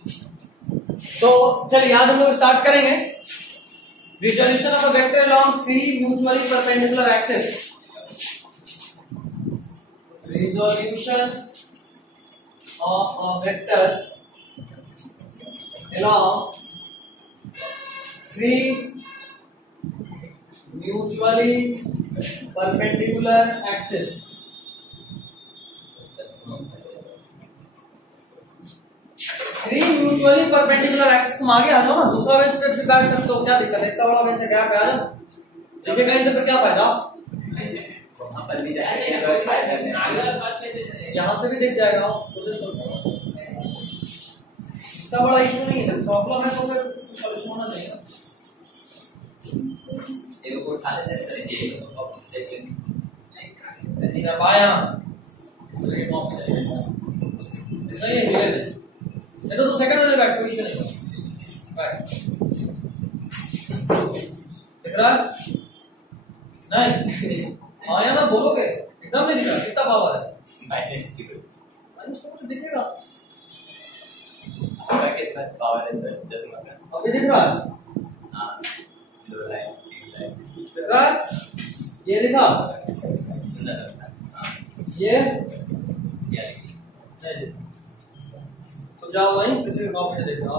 तो चलिए आज हम लोग स्टार्ट करेंगे resolution of a vector along 3 mutually perpendicular axis. Resolution of a vector along 3 mutually perpendicular axes। 3 mutually perpendicular axis. तुम आगे आ जाओ ना, दूसरा बेंच पे भी बैठ सकते हो, क्या दिक्कत है? इतना बड़ा बेंच है, क्या पे आ जाओ, देखिएगा इन फिर क्या फायदा? वहां पर भी जाएगा, यहाँ से भी दिख जाएगा। इतना बड़ा इशू नहीं है, प्रॉब्लम है तो फिर सॉल्यूशन होना चाहिए ना। ये को उठा लेते हैं सर, ये वापस देख लेंगे। जब आया तो ये वापस चलेगा, सही है। धीरे धीरे तो सेकंड में बैठ, कोई इशू नहीं है। बैठ, दिख रहा है? नहीं आया ना, बोलोगे एकदम नहीं दिख रहा। कितना पावर है? माइनस -2 दिखेगा। कितना पावर है सर? चश्मा का अभी दिख रहा है? हाँ, लो लाइन दिख रहा है। ये दिखा, ये तो जाओ वहीं किसी कॉपी से देखना।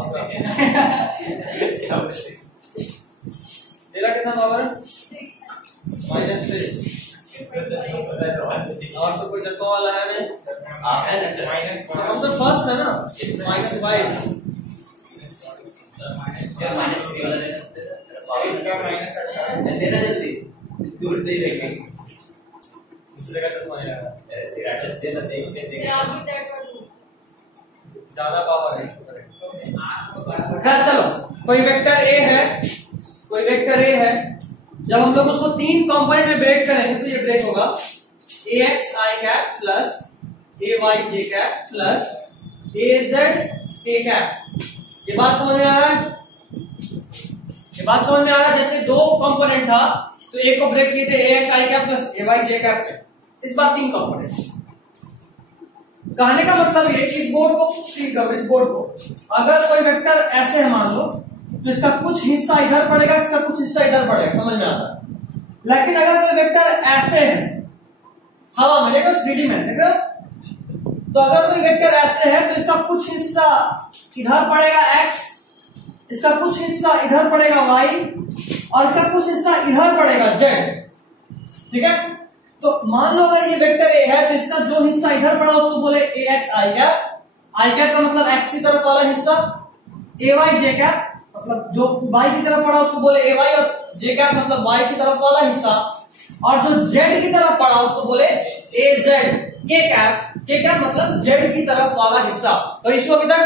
तेरा कितना पावर है? -3। और तो कोई चश्मा वाला है नहीं? हम तो फर्स्ट है ना, -5। देना जल्दी, दूर से ही देखेंगे। दूसरे का चश्मा ज्यादा पावर है, इसको करें। चलो, कोई वेक्टर ए है, कोई वेक्टर ए है। जब हम लोग उसको 3 कंपोनेंट में ब्रेक करेंगे तो ये ब्रेक होगा ax I cap plus ay j cap plus az k cap. ये बात समझ में आ रहा है? ये बात समझ में आ रहा है? जैसे 2 कंपोनेंट था तो एक को ब्रेक किए थे ax I cap plus ay j cap पे, इस बार 3 कंपोनेंट। कहने का मतलब ये इस बोर्ड को फील करो, इस बोर्ड को अगर कोई वेक्टर ऐसे है मान लो, तो इसका कुछ हिस्सा इधर पड़ेगा, इसका कुछ हिस्सा इधर पड़ेगा, समझ में आता है। लेकिन अगर कोई वेक्टर ऐसे है हवा में, देखो 3D में देखो, तो अगर कोई वेक्टर ऐसे है तो इसका कुछ हिस्सा इधर पड़ेगा x, इसका कुछ हिस्सा इधर पड़ेगा y और इसका कुछ हिस्सा इधर पड़ेगा z। ठीक है? तो मान लो अगर ये वेक्टर a है तो इसका जो हिस्सा इधर पड़ा उसको बोले ax I cap. I cap का मतलब x की तरफ वाला हिस्सा, ay j कैप मतलब जो y की तरफ पड़ा उसको बोले ay, और j कैप मतलब y की तरफ वाला हिस्सा, और जो z की तरफ पड़ा उसको बोले az। k कैप मतलब z की तरफ वाला हिस्सा। तो इसको अभी तक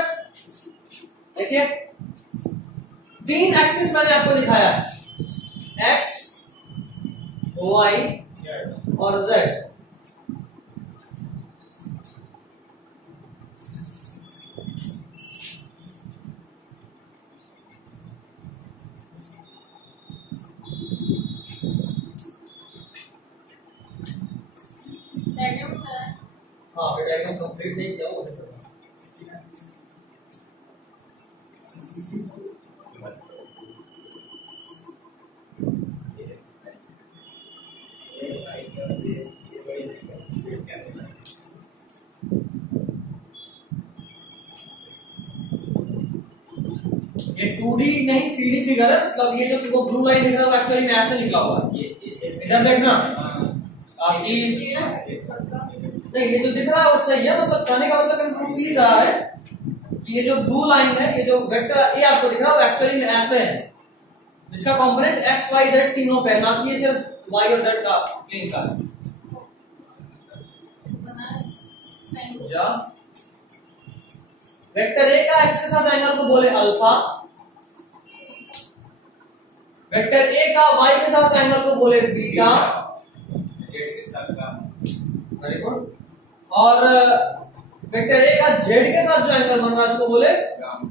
देखिए 3 एक्सिस मैंने आपको दिखाया है, x, y और z। हाँ, डायग्राम कंप्लीट नहीं किया वो। ये 2D नहीं 3D फिगर है, मतलब ये जो तुमको ब्लू लाइन दिख रहा है एक्चुअली में ऐसे निकला हुआ है। इधर देखना, आशीष नहीं, ये जो दिख रहा है वो सही है। मतलब कहने का मतलब हमको फील रहा है कि ये जो ब्लू लाइन है, ये जो वेक्टर ये आपको दिख रहा है वो एक्चुअली में ऐसे है, जिसका कंपोनेंट x y z तीनों पे, ना कि ये सिर्फ y और z का प्लेन का है। वेक्टर ए का x के साथ एंगल को बोले अल्फा, वेक्टर ए का y के साथ एंगल को बोले बीटा, z के साथ का, वेरी गुड, और वेक्टर ए का z के साथ जो एंगल बन रहा है उसको बोले गामा।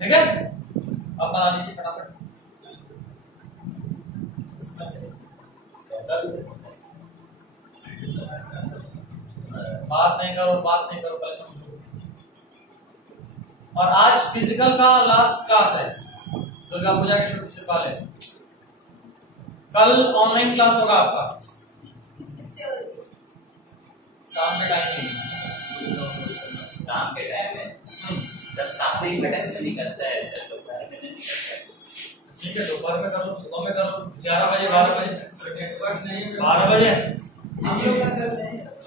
ठीक है? अब बना लीजिए फटाफट। बात नहीं करो, पहले समझो। और आज फिजिकल का लास्ट क्लास है, दुर्गा पूजा के छुट्टी से पहले। कल ऑनलाइन क्लास होगा आपका शाम के टाइम में। शाम के टाइम में सब शाम में टाइम में नहीं करता है सर, तो दोपहर में नहीं करता है। ठीक है, दोपहर में कर लो, सुबह में कर लो, 11 बजे 12 बजे 12 बजे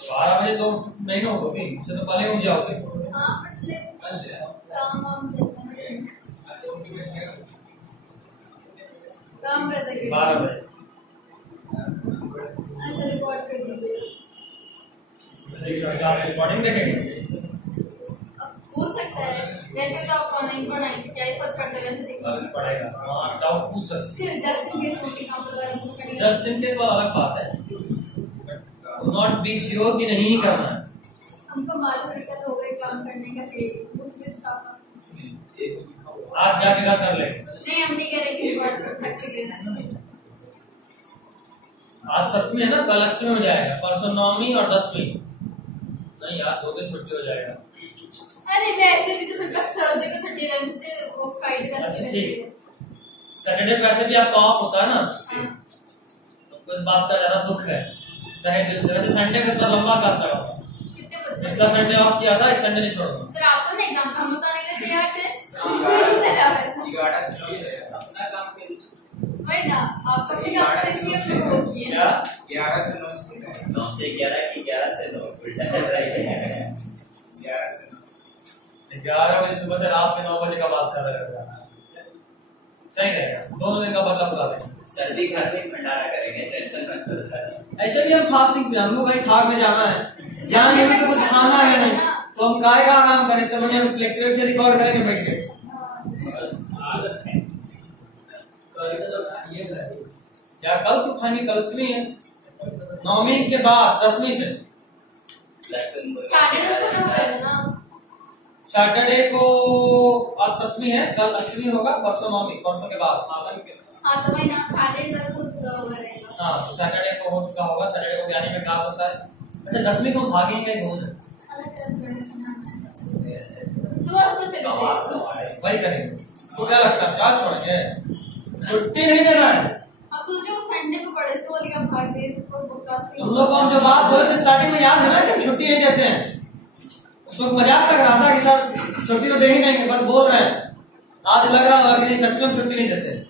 12 बजे तो नहीं ना होगी, उससे तो पहले उठ जाओगे। काम रहता है 12 बजे रिकॉर्डिंग देखेंगे। हो सकता है वैसे तो आप ऑनलाइन पढ़ाएंगे, क्या ही फर्क पड़ता है पढ़ेगा, हाँ डाउट पूछ सकते। जस्ट इन केस वाला अलग बात है, नॉट बी श्योर कि नहीं करना है। हमको मालूम है कल होगा क्लास करने का, फिर उसमें साफ आज जाके क्या कर लेंगे? नहीं हम नहीं करेंगे। आज सप्तमी है ना, कल अष्टमी हो जाएगा, परसों नवमी और 10वीं। नहीं यार, 2 दिन छुट्टी हो जाएगा। अरे वैसे भी तो फिर बस थर्सडे को छुट्टी लगती है, वो फ्राइडे का। अच्छा ठीक, सैटरडे वैसे भी आपका ऑफ होता है ना, तो इस बात का ज्यादा दुख है। संडे का इसका लंबा क्लास लगा था, पिछला संडे ऑफ किया था, इस संडे नहीं छोड़ा। सर आपको ना एग्जाम का हम बताने के लिए तैयार थे, वही ना आप सबके साथ शुरू होती है 11 से 9 से 11 की 11 से 9 उल्टा चल रहा है। 11 बजे सुबह से रात के 9 बजे का बात कर रहे हैं, सही रहेगा। 2 दिन का बदला बता दें। सर भी घर में भंडारा करेंगे, टेंशन मत करो। ऐसे भी हम फास्टिंग पे, हम लोग कहीं खाग में जाना है, जाएंगे भी तो कुछ खाना है नहीं, तो हम काय का आराम करें, सब हम लेक्चर से रिकॉर्ड करेंगे बैठ के। क्या कल तो खानी, कल अष्टमी है, नवमी के बाद 10वीं से। सैटरडे को आज सप्तमी है, कल अष्टमी होगा, परसों नवमी, परसों के बाद। हाँ तो वही ना हाँ, तो सैटरडे को हो चुका होगा, सैटरडे को ज्ञानी में क्लास होता है। अच्छा 10वीं को हम भागेंगे घूमने, वही करेंगे। तो क्या लगता है क्या छोड़ेंगे, छुट्टी नहीं देना है। अब सोचो संडे को पढ़े तो वाली हम भागते तुम लोग को हम जो बात बोले थे स्टार्टिंग में याद है ना, कि छुट्टी नहीं देते हैं, उस वक्त मजाक लग रहा था कि सर छुट्टी तो दे ही देंगे, बस बोल रहे हैं। आज लग रहा होगा कि सच में छुट्टी नहीं देते।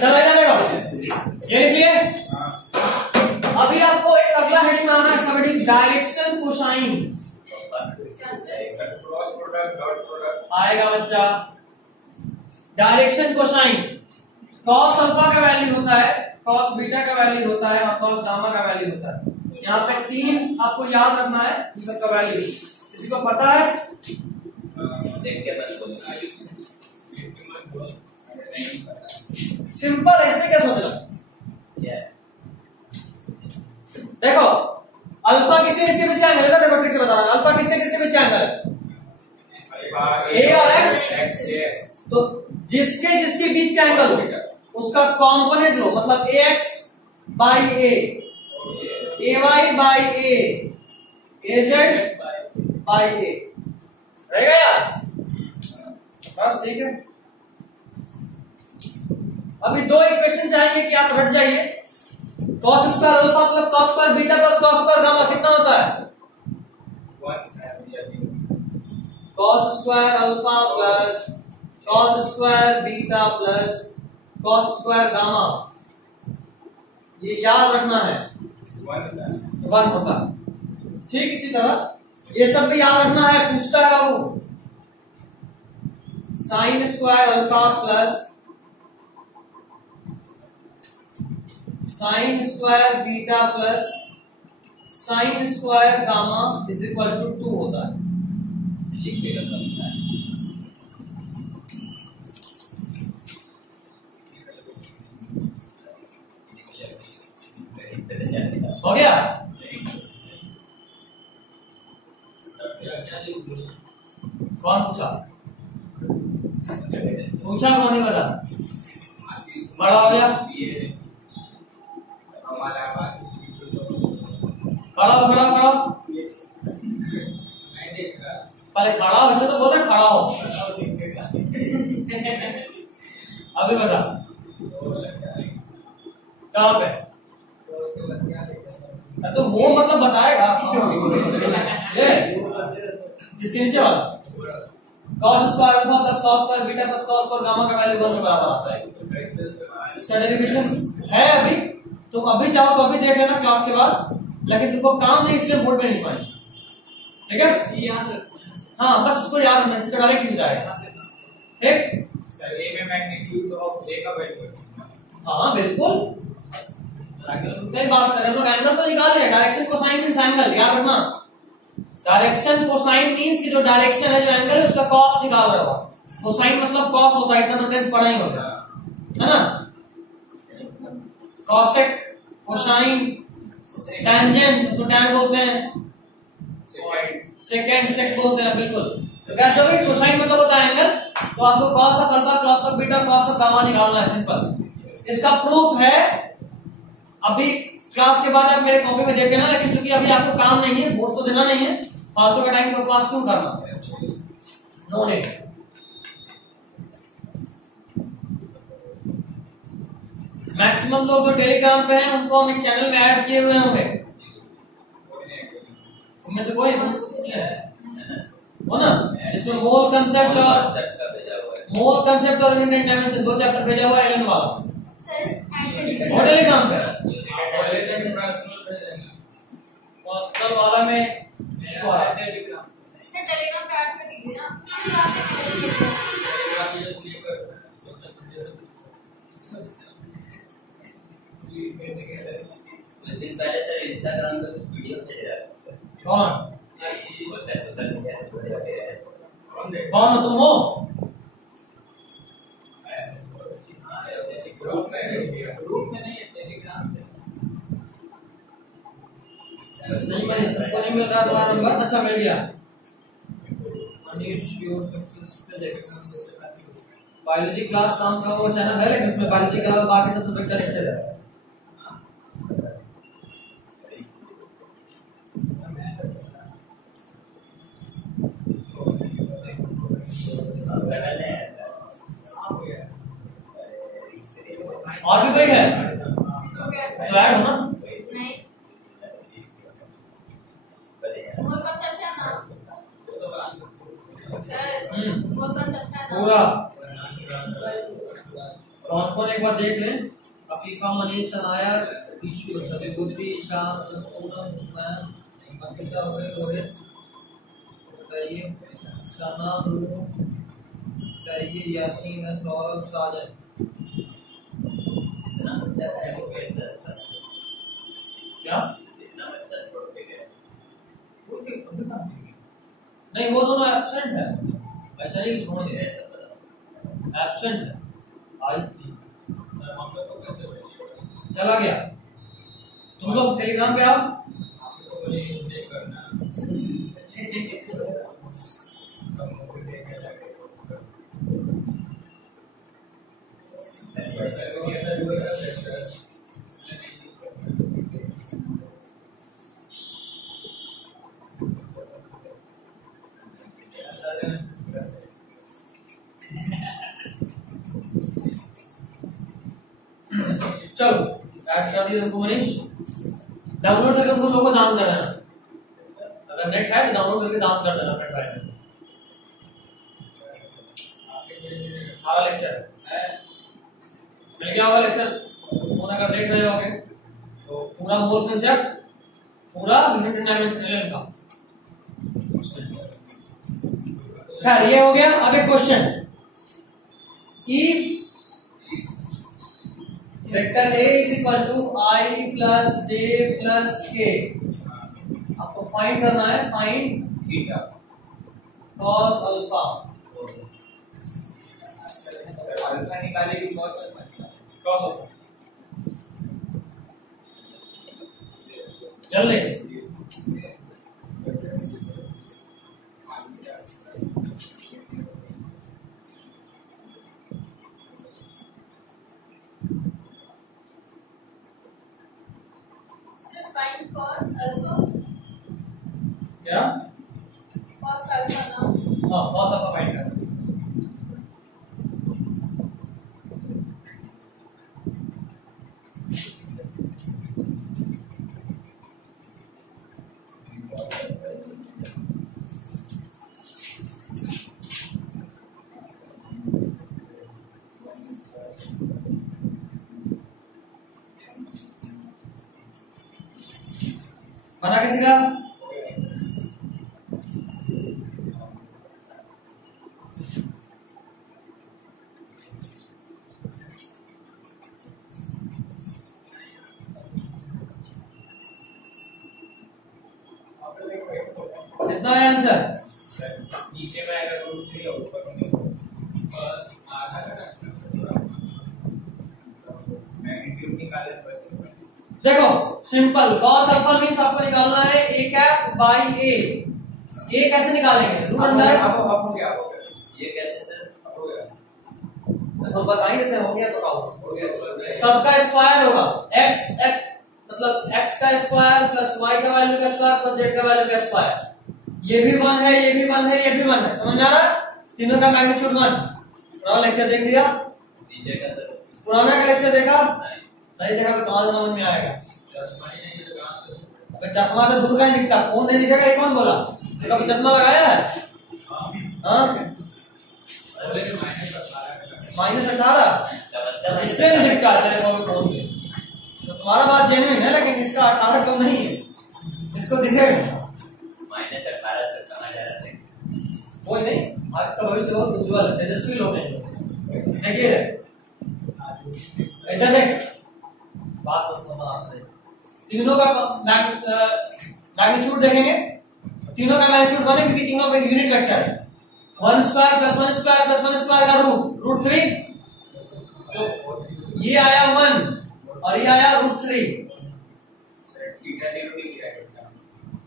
चला जाएगा, ये लिखिए। अभी आपको एक अगला हेडिंग बनाना है, सब हेडिंग डायरेक्शन कोसाइन आएगा बच्चा। डायरेक्शन कोसाइन, कॉस अल्फा का वैल्यू होता है, कॉस बीटा का वैल्यू होता है और कॉस गामा का वैल्यू होता है। यहाँ पे 3 आपको याद रखना है, इन सबका वैल्यू किसी को पता है? देख के बस सिंपल है, इसमें क्या सोचना। देखो अल्फा किसके किसके बीच का एंगल है, देखो ट्रिक से बता रहा हूं, अल्फा किसके किसके बीच का एंगल है? ए और एक्स। तो जिसके जिसके बीच का एंगल हो उसका कॉम्पोनेंट लो, मतलब A X by A Y by A Z by A रहेगा यार, बस ठीक है। अभी 2 इक्वेशन चाहिए कि आप हट जाइए। Cos square alpha plus cos square beta plus cos square gamma कितना होता है? Cos square alpha plus cos square beta plus cos square gamma, ये याद रखना है, 1 होता है। ठीक इसी तरह ये सब भी याद रखना है, पूछता है बाबू sine square alpha plus sine square beta plus sine square gamma is equal to 2 होता है। हो गया? कौन पूछा? पूछा कौन नहीं बता? बड़ा हो गया, खड़ा हो खड़ा हो खड़ा हो। पहले खड़ा हो, ऐसे तो बोलते खड़ा हो। अभी बता कहाँ पे, तो वो मतलब बताएगा इसके नीचे वाला cos square alpha plus cos square beta plus cos square gamma का वैल्यू 1 के बराबर आता है। इसका डेरिवेशन है अभी, तुम अभी चाहो तो अभी देख लेना क्लास के बाद, लेकिन तुमको काम नहीं इसलिए बोर्ड में नहीं पाएंगे, ठीक है? हाँ बस उसको याद रखना, इसका डायरेक्ट यूज आएगा, ठीक? हाँ बिल्कुल, कई बात करें तो एंगल तो निकाल लिया, डायरेक्शन कोसाइन मींस एंगल, याद रखना। डायरेक्शन कोसाइन मींस कि जो डायरेक्शन है, जो एंगल है, उसका कॉस निकाल रहा होगा। कोसाइन मतलब कॉस होता है, इतना तो टेंथ पढ़ा ही होता है ना? कॉसेक, कोसाइन, टैंजेंट, उसको टैन बोलते हैं, सेकेंड सेक बोलते हैं, बिल्कुल। तो क्या जो भी कोसाइन मतलब होता है एंगल, तो आपको cos of alpha, cos of beta, cos of gamma निकालना है, सिंपल। इसका प्रूफ है अभी क्लास के बाद आप मेरे कॉपी में देखे ना, लेकिन क्योंकि अभी आपको काम नहीं है, बोर्ड तो देना नहीं है, फालतू का टाइम को पास क्यों करना, नो नीड। मैक्सिमम लोग जो टेलीग्राम पे हैं उनको हम एक चैनल में ऐड किए हुए होंगे, उनमें से कोई हो ना, जिसमें मोल कंसेप्ट और यूनिट डायमेंशन 2 चैप्टर भेजा हुआ है एलन वाला, वो टेलीग्राम पे। पर्सनल वाला में टेलीग्राम पे ऐड कर दीजिए ना। कुछ दिन पहले सर इंस्टाग्राम पे कुछ वीडियो भेज रहा था सर। कौन सोशल मीडिया से कौन हो तुम? हो ग्रुप में नहीं है, टेलीग्राम पे। नहीं, मैंने सबको नहीं मिल रहा तुम्हारा नंबर। अच्छा मिल गया। बायोलॉजी क्लास नाम का वो चैनल है, लेकिन उसमें बायोलॉजी के अलावा बाकी सब सब्जेक्ट का लेक्चर है। और भी कोई है तो ऐड हो ना। नहीं वो कंसेप्ट है ना सर, वो कंसेप्ट है पूरा कौन कौन एक बार देख लें। अफीफा, मनीष, सनाया, ईशु, सफीबुद्दी, शाम, पूनम, मैम, अंकिता हो गए, रोहित बताइए, सना, बताइए, यासीन, सौरभ, साजन। क्या नहीं, वो दोनों एब्सेंट है, ऐसा नहीं छोड़ दे, एब्सेंट है। आज चला गया। तुम लोग टेलीग्राम पे आओ। चलो ऐड कर दिया तुमको मनीष। डाउनलोड करके तुम लोगों को दान कर देना, अगर नेट है तो डाउनलोड करके दान कर देना पेन ड्राइव में। सारा लेक्चर मिल गया होगा। लेक्चर फोन अगर देख रहे होगे तो पूरा मोल कंसेप्ट, पूरा यूनिट डायमेंशन का। खैर ये हो गया। अब एक question, if vector A is equal to I plus J plus K, आपको फाइंड करना है, find theta cos alpha. Alpha निकालेगी कॉस अल्फा जल्दी। फाइंड cos अल्फा, क्या? cos अल्फा ना, हाँ, cos अल्फा फाइंड करना। बना किसी का? कितना है आंसर? नीचे में आएगा √3 और ऊपर में और आधा का मैग्नीट्यूड निकाले बस। देखो सिंपल, cos अल्फा मींस आपको निकालना है a cap by a। a कैसे निकालेंगे? रूट अंडर आप हो गया ये कैसे सर? हो गया हम बता ही देते हैं, हो गया तो हो गया सबका स्क्वायर होगा x मतलब x का स्क्वायर प्लस y का वैल्यू का स्क्वायर प्लस z का वैल्यू का स्क्वायर। ये भी 1 है, ये भी 1 है, ये भी 1 है। समझ में आ रहा है? तीनों का मैग्नीट्यूड 1। पुराना लेक्चर देख लिया? नीचे का सर पुराना का लेक्चर देखा? नहीं। नहीं देखा तो कहाँ समझ में आएगा? चश्मा ही नहीं तो कहां से? अबे चश्मा से दूर का ही दिखता, कौन नहीं दिखेगा? ये कौन बोला? देखो कभी चश्मा लगाया है? हाँ, बोले -18 -18 समझता इससे नहीं दिखता है तेरे को फोन में। तो तुम्हारा बात जेन्युइन है, लेकिन इसका 18 कम नहीं है, इसको दिखेगा। -18 सर कहाँ जा रहा है? कोई नहीं, आज का भविष्य बहुत उज्जवल है, तेजस्वी लोग हैं। देखिए इधर देख, बात तो समझ आता है। तीनों का मैग्नीट्यूड देखेंगे, तीनों का मैग्नीट्यूड 1 है क्योंकि तीनों का यूनिट वेक्टर है। 1 square plus 1 square plus 1 square का √3। तो ये आया 1 और ये आया √3।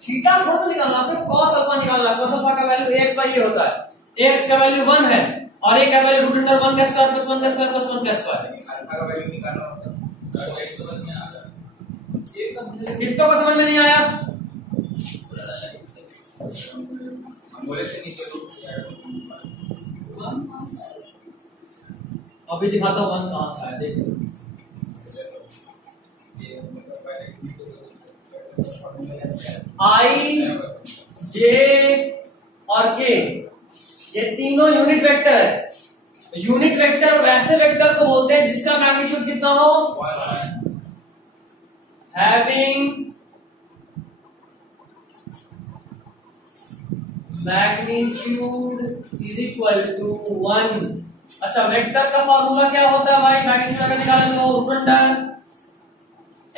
थीटा थोड़ा निकालना, आपको cos अल्फा निकालना। cos अल्फा का वैल्यू ax बाई ये होता है। ax का वैल्यू 1 है और a का वैल्यू √1 का स्क्वायर प्लस 1 का स्क्वायर प्लस 1 का स्क्वायर। अल्फा का वैल्यू निकालना होता है तो एक समझ में आ रहा है। कितनों को समझ में नहीं आया? हम बोले थे नीचे अभी दिखाता हूँ 1 कहाँ से आया, देखो। I, J और K ये तीनों यूनिट वेक्टर है। यूनिट वेक्टर वैसे वेक्टर को बोलते हैं जिसका मैग्नीट्यूड कितना हो? Having magnitude is equal to 1। अच्छा, वेक्टर का फॉर्मूला क्या होता है भाई? मैग्नीट्यूड अगर निकालें तो √अंडर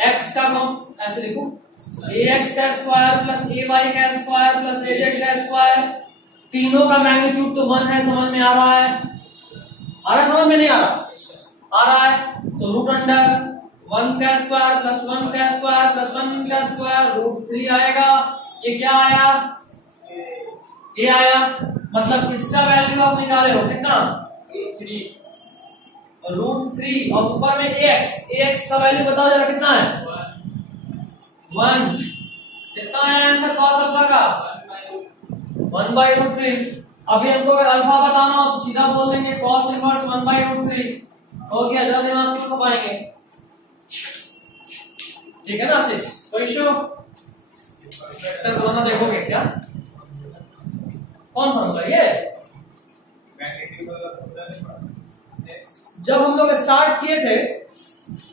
x का ऐसे लिखो, ax का स्क्वायर प्लस ay का स्क्वायर प्लस az का स्क्वायर। तीनों का मैग्नीट्यूड तो 1 है। समझ में आ रहा है? आ रहा है? समझ में नहीं आ रहा? आ रहा है तो √अंडर 1 का स्क्वायर प्लस 1 का स्क्वायर प्लस 1 का स्क्वायर √3 आएगा। ये क्या आया? ये आया, मतलब इसका वैल्यू आप निकाले हो कितना? √3 और ऊपर में ax का वैल्यू बताओ जरा कितना है? 1। कितना है आंसर cos अल्फा का? 1/√3। अभी हमको अगर अल्फा बताना हो तो सीधा बोल देंगे cos इनवर्स 1/√3। हो गया, जरा दिमाग किसको पाएंगे? ठीक है ना आशीष? कोई इशू? वेक्टर बनाना देखोगे क्या? कौन फॉर्मूला ये? जब हम लोग स्टार्ट किए थे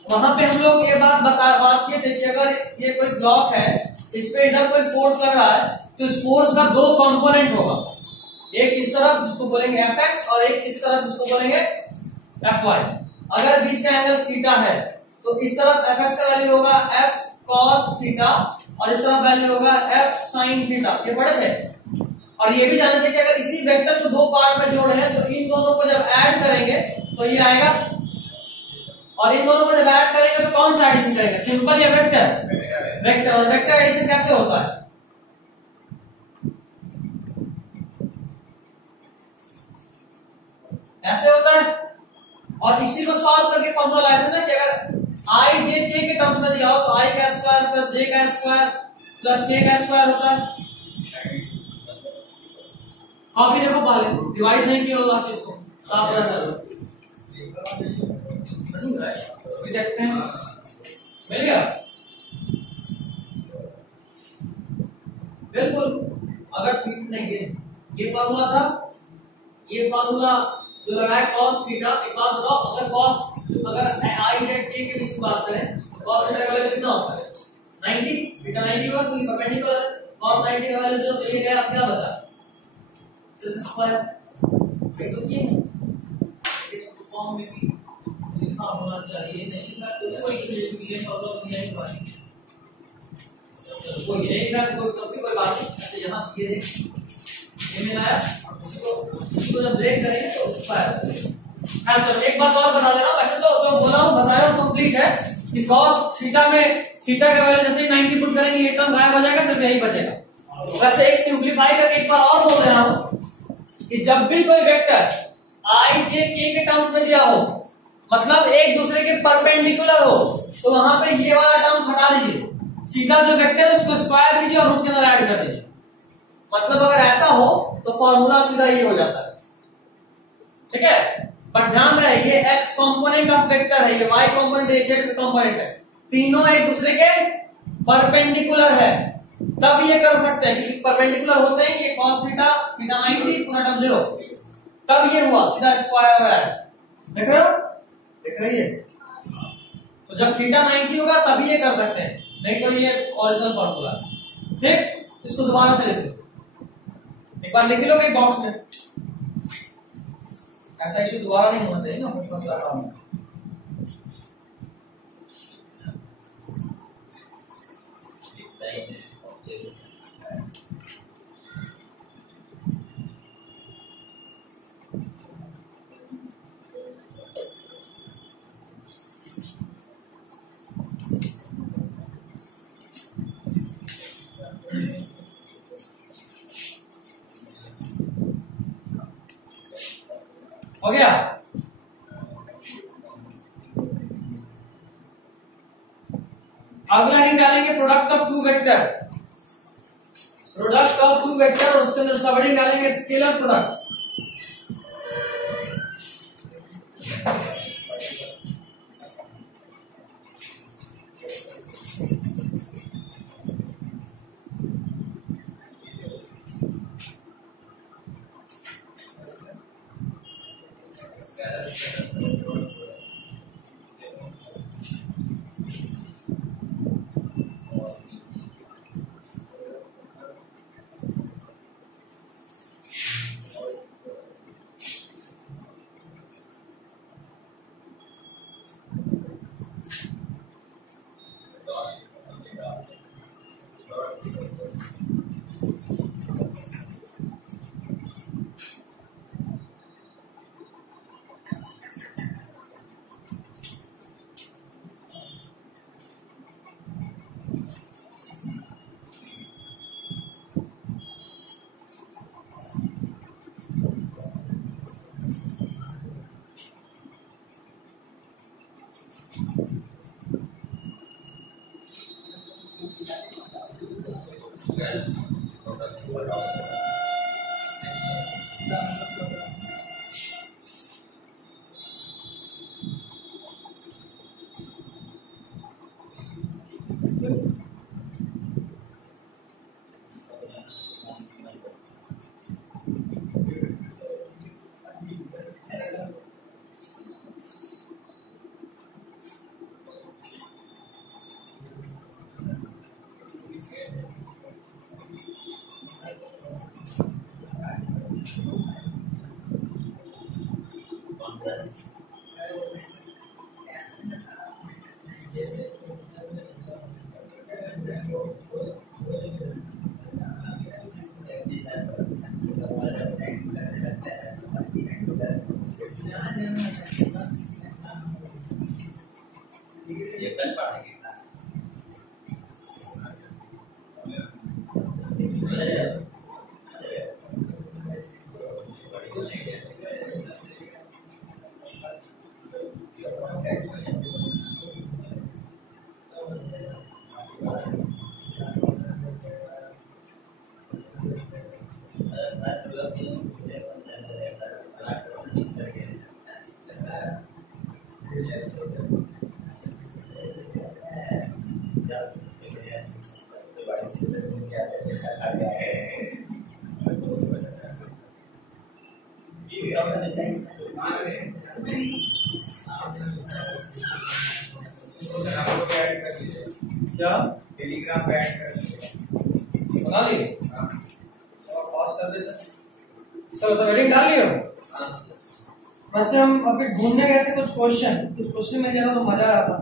वहां पे हम लोग ये बात किए थे कि अगर ये कोई ब्लॉक है, इस पे इधर कोई फोर्स लग रहा है तो इस फोर्स का 2 कंपोनेंट होगा। एक इस तरफ जिसको बोलेंगे Fx और एक इस तरफ जिसको बोलेंगे Fy। अगर बीच का एंगल थीटा है तो इस तरफ Fx का वैल्यू होगा F cos थीटा और इस तरफ वैल्यू होगा F sin थीटा। ये पढ़े थे। और ये भी जानते थे कि अगर इसी वेक्टर को 2 पार्ट में जोड़े हैं तो इन दोनों को जब ऐड करेंगे तो ये आएगा, और इन दोनों को जब ऐड करेंगे तो कौन सा एडिशन करेंगे? सिंपल या वेक्टर? वेक्टर। और वेक्टर एडिशन कैसे होता है? ऐसे होता है। और इसी को सॉल्व करके फॉर्मूला लाए थे ना कि अगर आई जे के टर्म्स में दिया हो तो आई का स्क्वायर प्लस जे का स्क्वायर प्लस के का स्क्वायर होता है। कॉपी देखो पहले, डिवाइड नहीं किया होगा इसको, साफ पता चलो। देखते हैं मिल गया बिल्कुल। अगर ठीक नहीं ये फॉर्मूला था, ये फॉर्मूला जो लगाया cos थीटा। एक बात बताओ, अगर आई जेड के बीच की बात करें तो cos थीटा का वैल्यू कितना होता है 90, थीटा 90 होगा तो ये परपेंडिकुलर है। cos 90 का वैल्यू जो चलिए गया, अब क्या बचा सिर्फ स्क्वायर। ये तो क्या है इस फॉर्म में भी लिखा होना चाहिए, नहीं लिखा तो कोई ये प्रॉब्लम नहीं है बात। कोई नहीं लिखा तो कोई बात नहीं। ऐसे यहां ये ये मेरा है, उसको जब ब्रेक करेंगे तो स्क्वायर। हाँ तो एक बात और बता देना, वैसे तो जो बोला हूँ बताया हूँ कंप्लीट है कि cos थीटा में थीटा का वैल्यू जैसे 90 पुट करेंगे ये टर्म गायब हो जाएगा, सिर्फ यही बचेगा। वैसे एक सिंप्लीफाई करके एक बार और बोल रहा हूँ कि जब भी कोई वेक्टर आई जे के टर्म्स में दिया हो, मतलब एक दूसरे के परपेंडिकुलर हो, तो वहां पे ये वाला टर्म हटा दीजिए, सीधा जो वेक्टर है उसको स्क्वायर कीजिए और रूट के अंदर ऐड कर दीजिए। मतलब अगर ऐसा हो तो फॉर्मूला सीधा ये हो जाता है, ठीक है। पर ध्यान रहे ये x कंपोनेंट ऑफ वेक्टर है, ये y कंपोनेंट है, z कंपोनेंट है, तीनों एक दूसरे के परपेंडिकुलर है, तब ये कर सकते हैं। क्योंकि परपेंडिकुलर होते हैं ये cos थीटा थीटा 90 पूरा टर्म 0, तब ये हुआ सीधा स्क्वायर हो रहा है। देख रहे है। तो जब थीटा 90 होगा तभी ये कर सकते हैं, नहीं तो ये ओरिजिनल फॉर्मूला। ठीक, इसको दोबारा से लिख लो, एक बार लिख लो एक बॉक्स में। ऐसा इश्यू दोबारा नहीं होना चाहिए ना, कुछ मसला काम है। हो गया। अगला हेडिंग डालेंगे product of two vector, product of two vector, और उसके अंदर सब हेडिंग डालेंगे स्केलर प्रोडक्ट। ये कल पढ़ेंगे। क्या टेलीग्राम पे ऐड कर दिया। बना लिए और फास्ट सर्विस है। चलो सब हेडिंग डाल लियो। वैसे हम अभी ढूंढने गए थे कुछ क्वेश्चन में गया तो मजा आया था।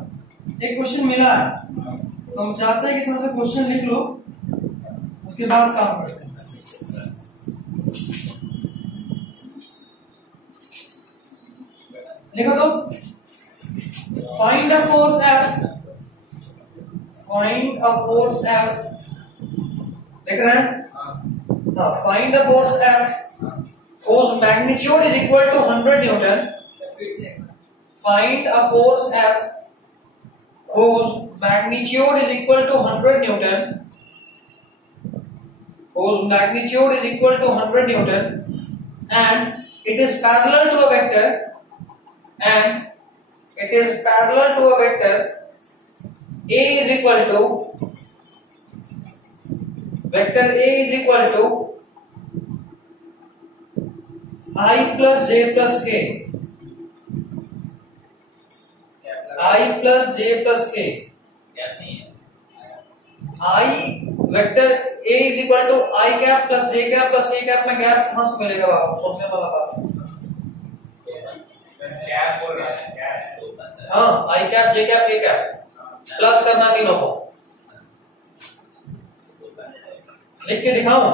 एक क्वेश्चन मिला है तो हम चाहते हैं कि थोड़ा सा क्वेश्चन लिख लो, उसके बाद काम करते हैं। लिखो तो find a force F, find a force F, देख रहे हैं? हाँ, find a force F, force magnitude is equal to 100 Newton. Find a force F whose magnitude is equal to 100 Newton. Whose magnitude is equal to 100 Newton, and it is parallel to a vector. And it is parallel to a vector. A is equal to vector A is equal to I plus j plus k. I plus j plus k. I vector A is equal to I cap plus j cap plus k cap में gap कहां से मिलेगा? आपको सोचने वाला बात। Cap बोल रहा है, कैप। हाँ, I cap j cap k cap plus करना तीनों को। लिख के दिखाऊं?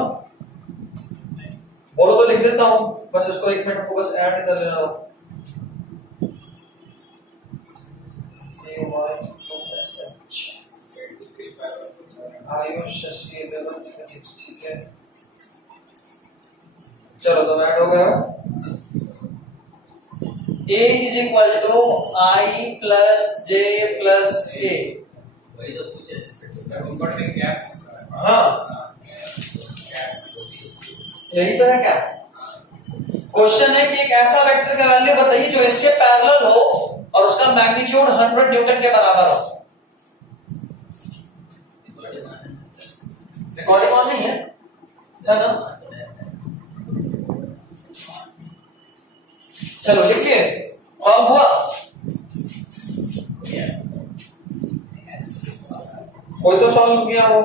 बोलो तो लिख देता हूं, बस इसको एक मिनट को बस ऐड कर लेना हो। आयुष फिजिक्स, ठीक है। चलो तो ऐड हो गया। A is equal to I plus J plus K। वही तो पूछ रहे थे ऊपर से कैप। हाँ, यही तो है क्या? क्वेश्चन है कि एक ऐसा वेक्टर का वैल्यू बताइए जो इसके पैरेलल हो और उसका मैग्नीट्यूड 100 न्यूटन के बराबर हो। रिकॉर्डिंग ऑन नहीं है ना? चलो लिखिए, सॉल्व हुआ? कोई तो सॉल्व किया हो।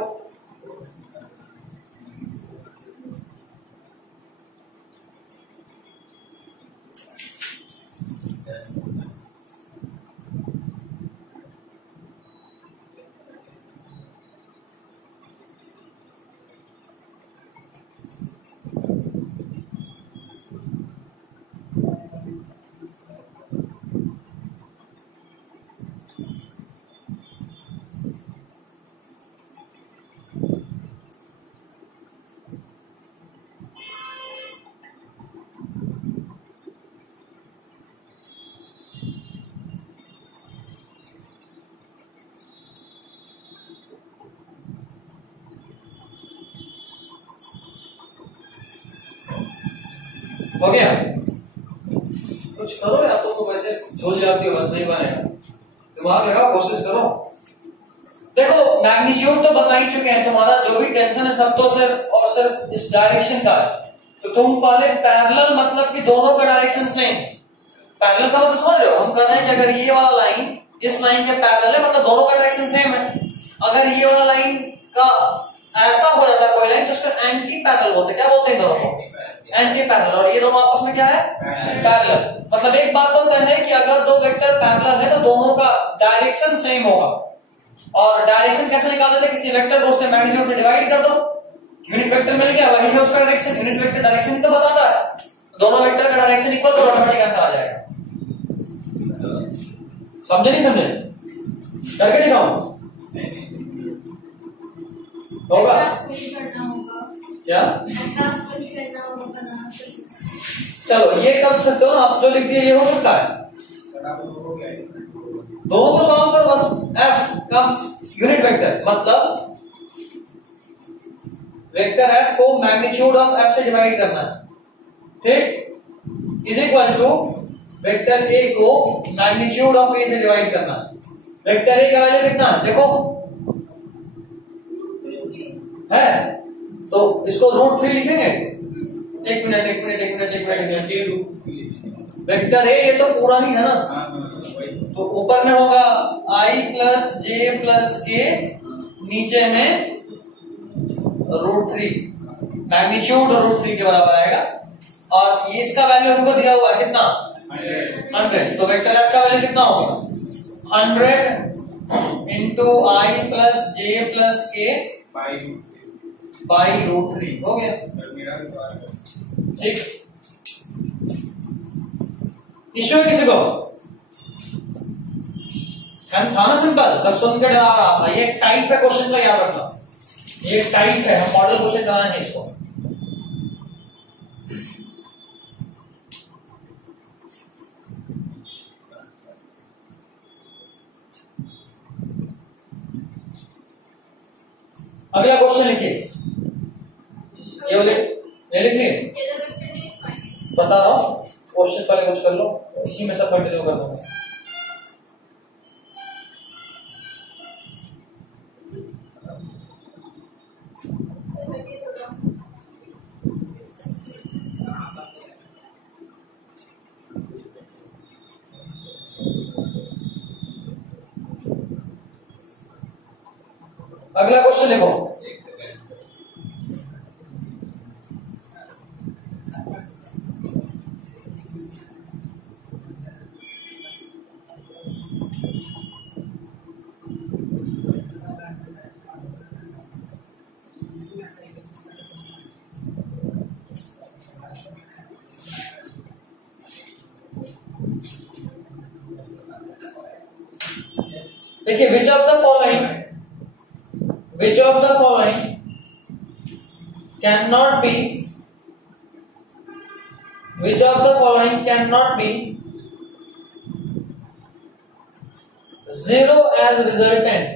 हो गया? कुछ करो या तो वैसे झोल जाती हो, बस नहीं बनेगा। दिमाग लगाओ, कोशिश करो। देखो मैग्नीट्यूड तो बता ही चुके हैं, तुम्हारा जो भी टेंशन है सब तो सिर्फ और सिर्फ इस डायरेक्शन का है। तो तुम पहले पैरेलल मतलब कि दोनों का डायरेक्शन सेम। पैरेलल का मतलब समझ रहे हो? हम कर रहे हैं कि अगर ये वाला लाइन इस लाइन के पैरेलल है मतलब दोनों का डायरेक्शन सेम है। अगर ये वाला लाइन का ऐसा हो जाता है कोई लाइन तो उसको एंटी पैरेलल बोलते हैं। क्या बोलते हैं दोनों को? Anti parallel. और ये दोनों आपस में क्या है? पैरेलल। मतलब एक बात तो है कि अगर दो वेक्टर पैरेलल है तो दोनों का डायरेक्शन सेम होगा। और डायरेक्शन कैसे निकाल देते? किसी वेक्टर को उसके मैग्नीट्यूड से डिवाइड कर दो, यूनिट वेक्टर मिल गया, वही है उसका डायरेक्शन। यूनिट वेक्टर डायरेक्शन ही तो बताता है। दोनों वेक्टर का डायरेक्शन इक्वल तो ऑटोमेटिक आंसर आ जाएगा। समझे नहीं समझे? करके दिखाऊं? होगा? क्या? चलो ये कर सकते हो ना आप, जो लिख दिए ये हो सकता है। दोनों को सॉल्व करो बस। एफ का यूनिट वेक्टर मतलब वेक्टर एफ को मैग्नीट्यूड ऑफ एफ से डिवाइड करना है, ठीक, is equal to vector A को मैग्नीट्यूड ऑफ ए से डिवाइड करना है। वेक्टर ए का वैल्यू कितना है देखो है, तो इसको √3 लिखेंगे। एक मिनट वेक्टर ए ये तो पूरा ही है ना, तो ऊपर में होगा i प्लस जे प्लस के, नीचे में √3, मैग्नीट्यूड √3 के बराबर आएगा। और ये इसका वैल्यू हमको दिया हुआ है कितना 100, तो वेक्टर एफ का वैल्यू कितना होगा 100 इंटू आई प्लस जे प्लस के बाई √3 हो गया, ठीक। इश्यू है किसी को था ना सिंपल, बस सुन के डरा रहा था। ये टाइप है क्वेश्चन का, याद रखना ये टाइप है, हम मॉडल क्वेश्चन कराएंगे इसको। अगला क्वेश्चन लिखिए, ये लिख लिए, बता रहा हूं क्वेश्चन पहले कुछ कर लो, इसी में सब कंटिन्यू कर दूंगा। अगला क्वेश्चन लिखो, देखिए which of the following cannot be 0 as resultant,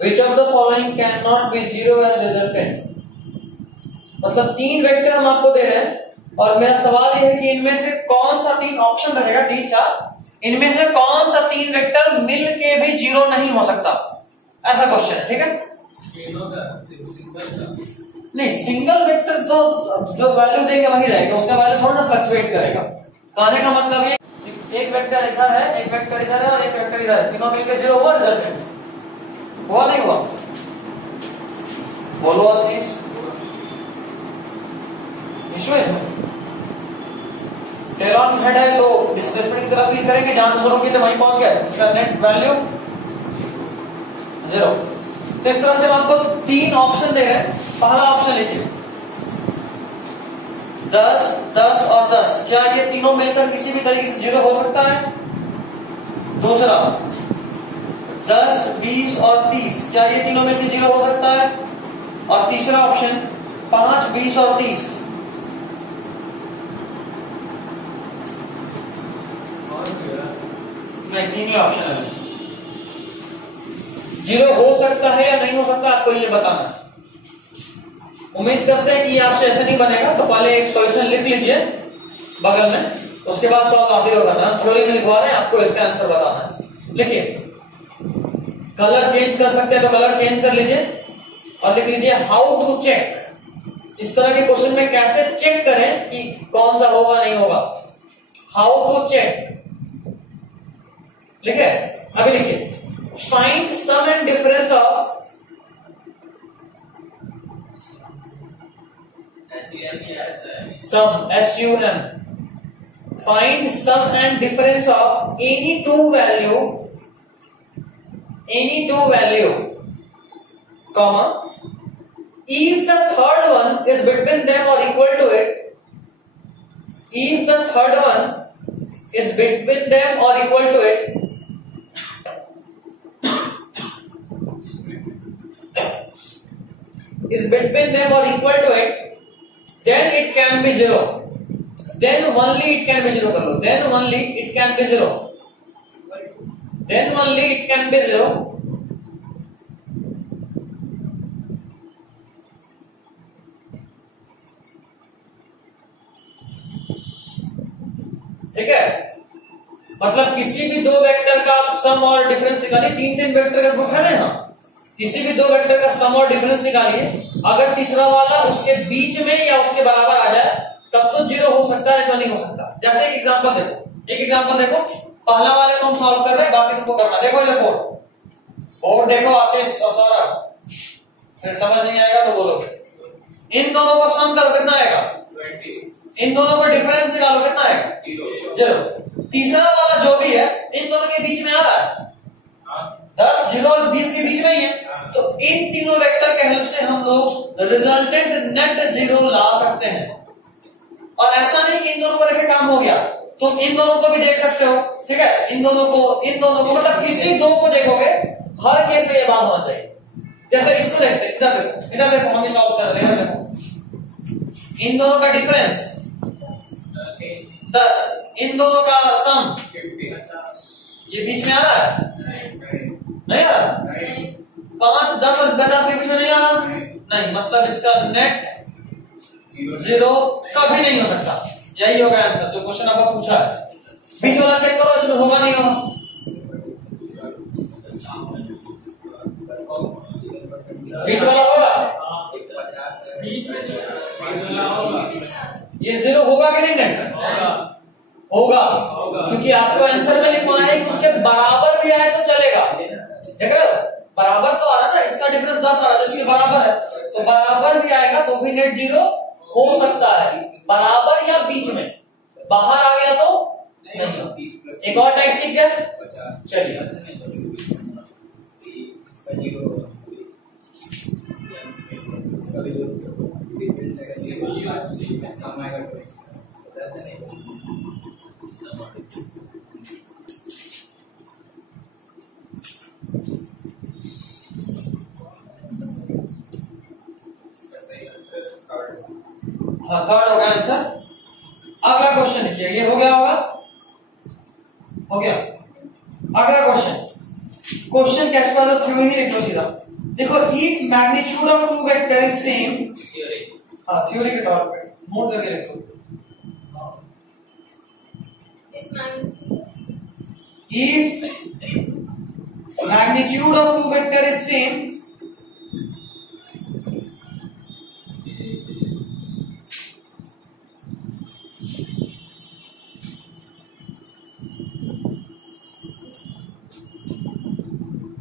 which of the following cannot be 0 as resultant। मतलब 3 वेक्टर हम आपको दे रहे हैं और मेरा सवाल यह है कि इनमें से कौन सा 3 ऑप्शन रहेगा, 3-4, इनमें से कौन सा 3 वेक्टर मिल के भी 0 नहीं हो सकता, ऐसा क्वेश्चन है, ठीक है। नहीं, सिंगल वेक्टर तो जो वैल्यू देंगे वही रहेगा, उसका वैल्यू थोड़ा ना फ्लक्चुएट करेगा। कहने का मतलब ये एक वेक्टर इधर है, एक वेक्टर इधर है और एक वेक्टर इधर है, तीनों मिलकर 0 हुआ, रिजल्टेंट हुआ नहीं हुआ, बोलो आशीष। इश्यू इसमें टेल ऑन हेड है तो डिस्प्लेसमेंट की तरफ क्लिक करेंगे, जहां से शुरू किए थे वहीं पहुंच गए, इसका नेट वैल्यू 0। तो इस तरह से हम आपको 3 ऑप्शन दे रहे हैं। पहला ऑप्शन लिखिए 10, 10 और 10, क्या ये तीनों मिलकर किसी भी तरीके से 0 हो सकता है। दूसरा 10, 20 और 30, क्या ये तीनों मिलकर 0 हो सकता है। और तीसरा ऑप्शन 5, 20 और 30, नहीं, 3 ही ऑप्शन है। 0 हो सकता है या नहीं हो सकता आपको ये बताना है। उम्मीद करते हैं कि आपसे ऐसा नहीं बनेगा, तो पहले एक सॉल्यूशन लिख लीजिए बगल में, उसके बाद सॉल्व आप ही को करना है। थ्योरी में लिखवा रहे हैं, आपको इसका आंसर बताना है। लिखिए, कलर चेंज कर सकते हैं तो कलर चेंज कर लीजिए और लिख लीजिए हाउ टू चेक। इस तरह के क्वेश्चन में कैसे चेक करें कि कौन सा होगा नहीं होगा, हाउ टू चेक लिखे। अभी लिखिए, find sum and difference of sum, SUM, find sum and difference of any two value, comma, if the third one is between them or equal to it, if the third one is between them or equal to it, then it can be 0. Then only it can be 0 कर लो, then only it can be 0. then only it can be 0. ठीक है, मतलब किसी भी दो vector का सम और difference निकालिए, तीन वेक्टर का ग्रुप है ना यहाँ, किसी भी दो वेक्टर का सम और डिफरेंस निकालिए, अगर तीसरा वाला उसके बीच में या उसके बराबर आ जाए तब तो 0 हो सकता है, तो नहीं हो सकता। जैसे एक एग्जांपल देखो, पहला वाले को हम सॉल्व कर रहे हैं, बाकी तुमको करना। देखो ये बोर्ड देखो आशीष और सौरभ, फिर समझ नहीं आएगा तो बोलोगे। इन दोनों को सम करो, कितना आएगा? 20। इन दोनों को डिफरेंस निकालो, कितना आएगा? 0। तीसरा वाला जो भी है इन दोनों के बीच में आ रहा है, 10, 0 और 20 के बीच में ही है, तो इन तीनों वेक्टर के हेल्प से हम लोग रिजल्टेंट नेट 0 ला सकते हैं। और ऐसा नहीं कि इन दोनों को लेकर काम हो गया, तुम इन दोनों को भी देख सकते हो। ठीक है, इन दोनों को मतलब किसी दो को देखोगे, हर केस में ये बात होना चाहिए। जैसे इसको देखते हैं, इधर देखो हम सॉल्व कर रहे हैं, इधर देखो, इन दोनों का डिफरेंस 10, इन दोनों का सम 50। ये बीच में आ रहा है, नहीं आ रहा? 5, 10 और 50 के बीच में नहीं आ रहा, नहीं, मतलब इसका नेट 0 कभी नहीं हो सकता। यही होगा आंसर जो क्वेश्चन आपको पूछा है। बीच वाला चेक करो, इसमें होगा नहीं होगा? बीच वाला होगा, ये 0 होगा कि नहीं? नेट होगा, क्योंकि आपको आंसर में लिखवाना है कि उसके बराबर भी आए तो चलेगा। ठीक है, बराबर तो आ रहा था, इसका डिफरेंस 10 आ रहा है, इसके बराबर है, तो बराबर भी आएगा तो भी नेट 0 हो सकता है, बराबर या बीच में। बाहर आ गया तो नहीं। एक और टाइप सीख गया, चलिए। हाँ, थर्ड होगा आंसर। अगला क्वेश्चन देखिए, ये हो गया होगा, हो गया। अगला क्वेश्चन कैच पर थ्योरी ही लिख लो सीधा। देखो, if magnitude of two vector is same, हाँ थ्योरी के तौर पे नोट करके लिख लो। If magnitude of two vector is same,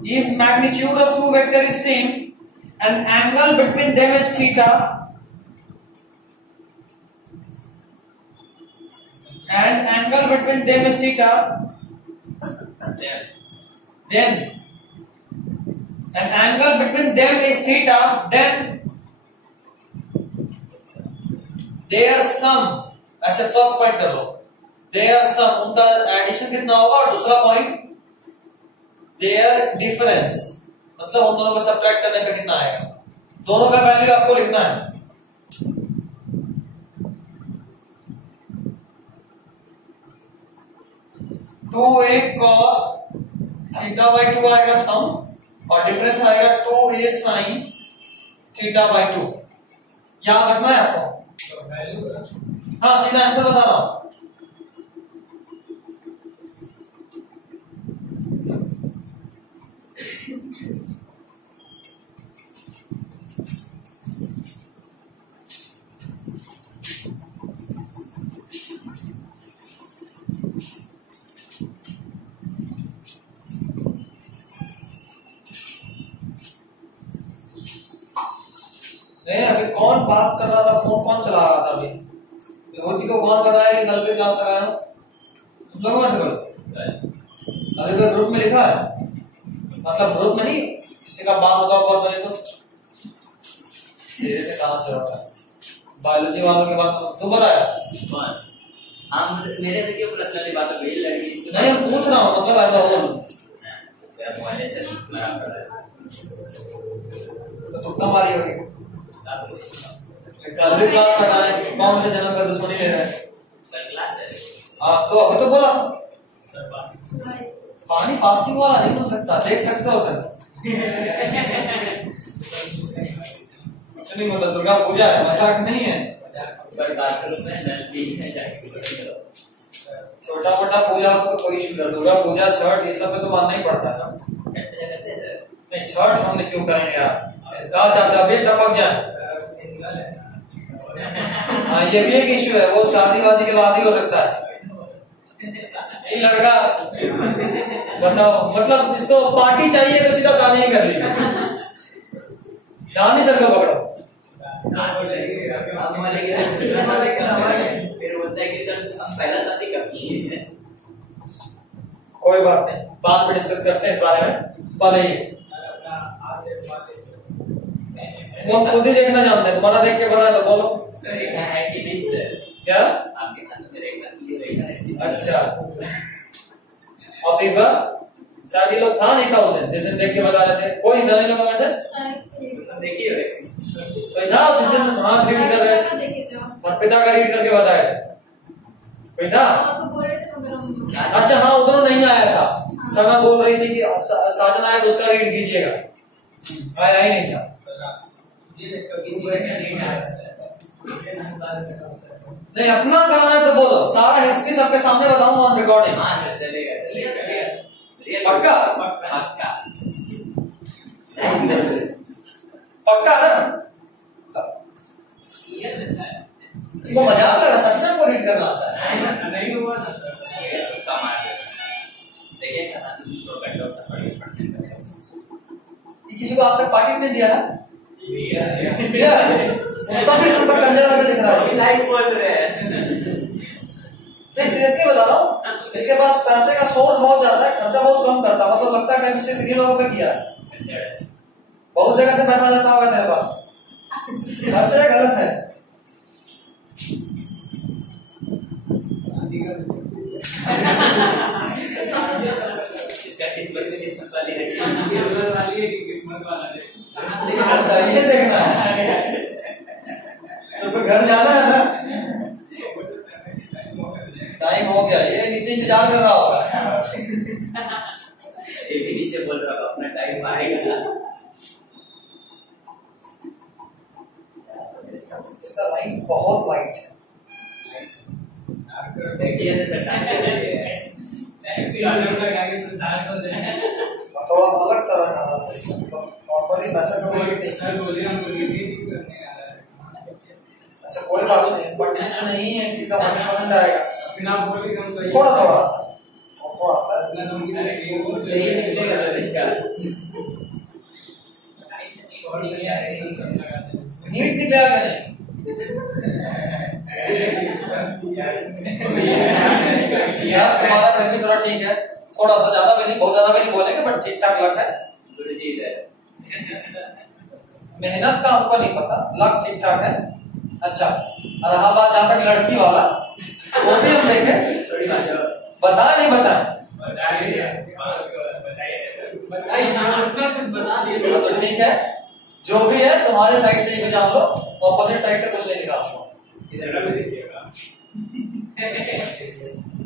if magnitude of two vector is same and angle between them is theta, and angle between them is theta, then an angle between them is theta, then their sum, ऐसे first point कर लो, their sum, उनका addition कितना होगा, और दूसरा point their difference, मतलब उन दोनों को सब्ट्रैक्ट करने पे कितना आएगा। दोनों का वैल्यू आपको लिखना है। Two A cos theta by 2 आएगा सम, और डिफरेंस आएगा 2a साइन थीटा बाई 2। याद रखना है आपको। हाँ, सीधा आंसर बता रहा हूं। नहीं, अभी कौन बात कर रहा था, फोन कौन चला रहा था? अभी विभूति को कौन बताया कि कल पे क्लास लगाया? तुम लोगों में से करो। अभी कोई ग्रुप में लिखा है, मतलब ग्रुप में नहीं, किसी का बात होगा बहुत सारे तो धीरे से कहां से होता है। बायोलॉजी वालों के पास तुम बताया। हाँ, मेरे से क्यों पर्सनली बात हो गई? लड़की नहीं, पूछ रहा हूँ, मतलब ऐसा हो तो तुक्का मारी होगी। कल भी क्लास लगाए, कौन से जन्म का दुश्मनी ले रहे हैं? क्लास है। हाँ, तो अभी तो बोला पानी फास्टिंग वाला नहीं हो सकता, देख सकते हो सर। कुछ नहीं होता, दुर्गा पूजा है, मजाक नहीं है। पर बाथरूम में नल भी है, जाके छोटा मोटा पूजा हो तो कोई इशू नहीं, दुर्गा पूजा छठ ये सब में तो मानना ही पड़ता है ना। नहीं छठ हमने क्यों करेंगे यार, कहा चाहता अभी टपक जाए। हाँ ये भी एक इशू है, वो शादी वादी के बाद ही हो सकता है। ये लड़का बताओ, मतलब इसको पार्टी चाहिए तो सीधा शादी ही कर लीजिए, ध्यान नहीं सर को पकड़ो। फिर बोलता है कि सर हम पहला शादी कब किए हैं। कोई बात नहीं, बाद में डिस्कस करते हैं इस बारे में। पहले ही वो हम खुद ही देखना जानते हैं, तुम्हारा देख के बता दो, बोलो रेखा है कि नहीं सर? क्या आपके हाथ में रेखा है कि नहीं? अच्छा। और फिर बार शायद ये लोग था नहीं था उस दिन, जिस दिन देख के बता रहे थे, कोई जाने लोग में से देखिए तो जाओ जिस दिन हाथ रीड कर रहे थे और पिता का रीड करके बताया थे कोई था। अच्छा हाँ उधर नहीं आया था, समा बोल रही थी कि साजना है तो उसका रीड कीजिएगा, आया ही नहीं था। नहीं अपना कराना है तो बोलो, सारा हिस्ट्री सबके सामने बताऊं ऑन रिकॉर्डिंग। हाँ सर चलेगा, पक्का पक्का पक्का ना, वो मजाक लग रहा, सच में आपको रीड करना आता है? नहीं हुआ ना सर, देखिए किसी को आज तक पार्टी नहीं दिया है? दिया है? तो भी छोटा कंजर में दिख रहा है। लाइव बोल रहे हैं। नहीं सीरियसली बता रहा हूँ, इसके पास पैसे का सोर्स बहुत ज्यादा है, खर्चा बहुत कम करता, मतलब लगता है कि सिर्फ इन्हीं लोगों पे किया है। बहुत जगह से पैसा जाता होगा तेरे पास, अच्छा है गलत है? इसका किस्मत में किस्मत वाली है, किस्मत वाला है। अच्छा ये देखना है तो फिर घर जाना है ना, टाइम हो गया, ये नीचे इंतजार कर रहा होगा। ये भी नीचे बोल रहा है अपना टाइम आएगा। इसका लाइट बहुत लाइट है, देखिए ना सर थोड़ा अलग तरह का हाथ है इसका, नॉर्मली वैसा कभी नहीं। अच्छा कोई बात नहीं, पंडित नहीं है कि 100% आएगा, थोड़ा थोड़ा थोड़ा आता है। सही निकलेगा सर इसका। नीट निकला कि नहीं? यार तुम्हारा फिर भी थोड़ा ठीक है, थोड़ा सा ज्यादा भी नहीं, बहुत ज्यादा भी नहीं बोलेंगे, बट ठीक ठाक लग है। मेहनत का हमको नहीं पता, लग ठीक ठाक है। अच्छा और हाँ बात जहाँ तक लड़की वाला, वो भी हम देखें, बताए नहीं बताए? तो ठीक है, जो भी है तुम्हारे साइड से ही जान लो, ऑपोजिट साइड से कुछ नहीं निकालना।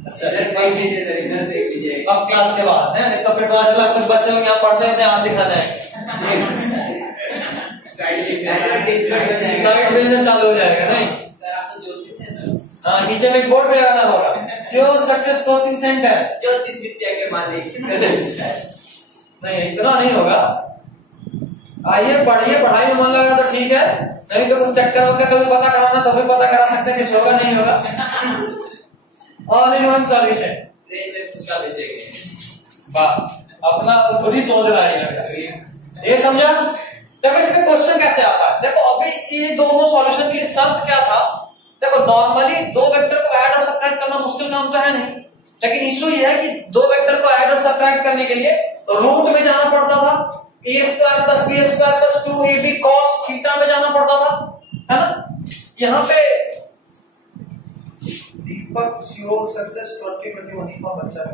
अच्छा अब क्लास के बाद है, नहीं तो फिर पता चला कुछ बच्चे लोग यहाँ पढ़ते हैं हाथ दिखा जाएंगे, साइड बिजनेस चालू हो जाएगा। नहीं हाँ नीचे में बोर्ड पे लगाना होगा, श्योर सक्सेस कोचिंग सेंटर ज्योतिष विद्या के मालिक। नहीं इतना नहीं होगा, आइए पढ़िए, पढ़ाई में मन लगा तो ठीक है, नहीं तो कुछ चक्कर होगा कभी पता कराना तो भी पता करा सकते हैं, कुछ होगा नहीं होगा। All in one solution, train में फुचका बेचेंगे। वाह अपना खुद ही सोच रहा है ये समझा। देखो इसमें क्वेश्चन कैसे आता है, देखो अभी ये दोनों सॉल्यूशन के लिए शर्त क्या था, देखो नॉर्मली दो वेक्टर को ऐड और सब्ट्रैक्ट करना मुश्किल काम तो है नहीं, लेकिन इशू ये है कि दो वेक्टर को ऐड और सब्ट्रैक्ट करने के लिए रूट में जाना पड़ता था, a square plus b square plus 2ab cos theta में जाना पड़ता था, है ना। यहाँ पे दीपक श्योर सक्सेस 2021 का बच्चा है,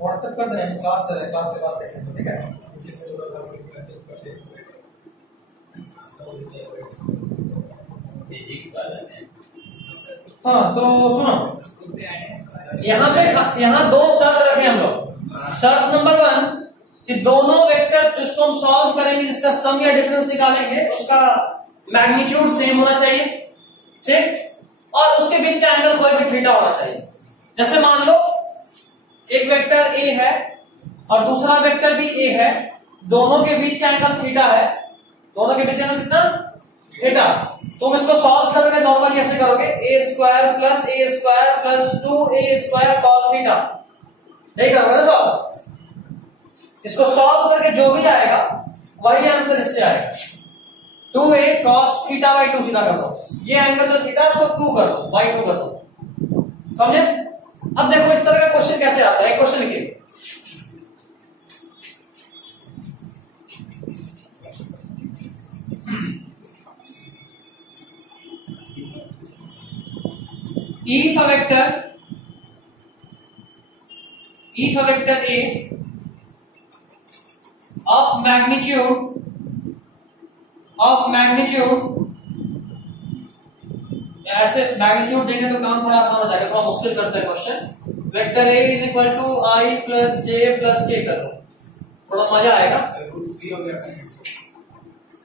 व्हाट्सएप कर दें, क्लास करें, क्लास के बाद देखेंगे, ठीक है। फिजिक्स वाला है। हाँ तो सुनो, यहाँ दो शर्त रखे हम लोग। शर्त नंबर 1 कि दोनों वेक्टर जिसको हम सॉल्व करेंगे, जिसका सम या डिफरेंस निकालेंगे, उसका मैग्नीट्यूड सेम होना चाहिए, ठीक, और उसके बीच का एंगल कोई भी थीटा होना चाहिए। जैसे मान लो एक वेक्टर ए है और दूसरा वेक्टर भी ए है, दोनों के बीच का एंगल थीटा है, दोनों के बीच का एंगल कितना, थीटा। तुम इसको सॉल्व करोगे नॉर्मली ऐसे करोगे, a² plus 2a² cos theta, नहीं करोगे ना सॉल्व। इसको सॉल्व करके जो भी आएगा वही आंसर इससे आएगा। 2a cos थीटा बाई 2 सीधा कर दो, ये एंगल जो थीटा उसको 2 कर दो, बाई 2 कर दो, समझे। अब देखो इस तरह का क्वेश्चन कैसे आता है, क्वेश्चन लिखिए। If a vector A of magnitude ऐसे मैग्नीट्यूड देंगे तो काम थोड़ा आसान हो जाएगा, थोड़ा मुश्किल करता है क्वेश्चन। Vector A is equal to I plus J plus K कर दो, थोड़ा मजा आएगा।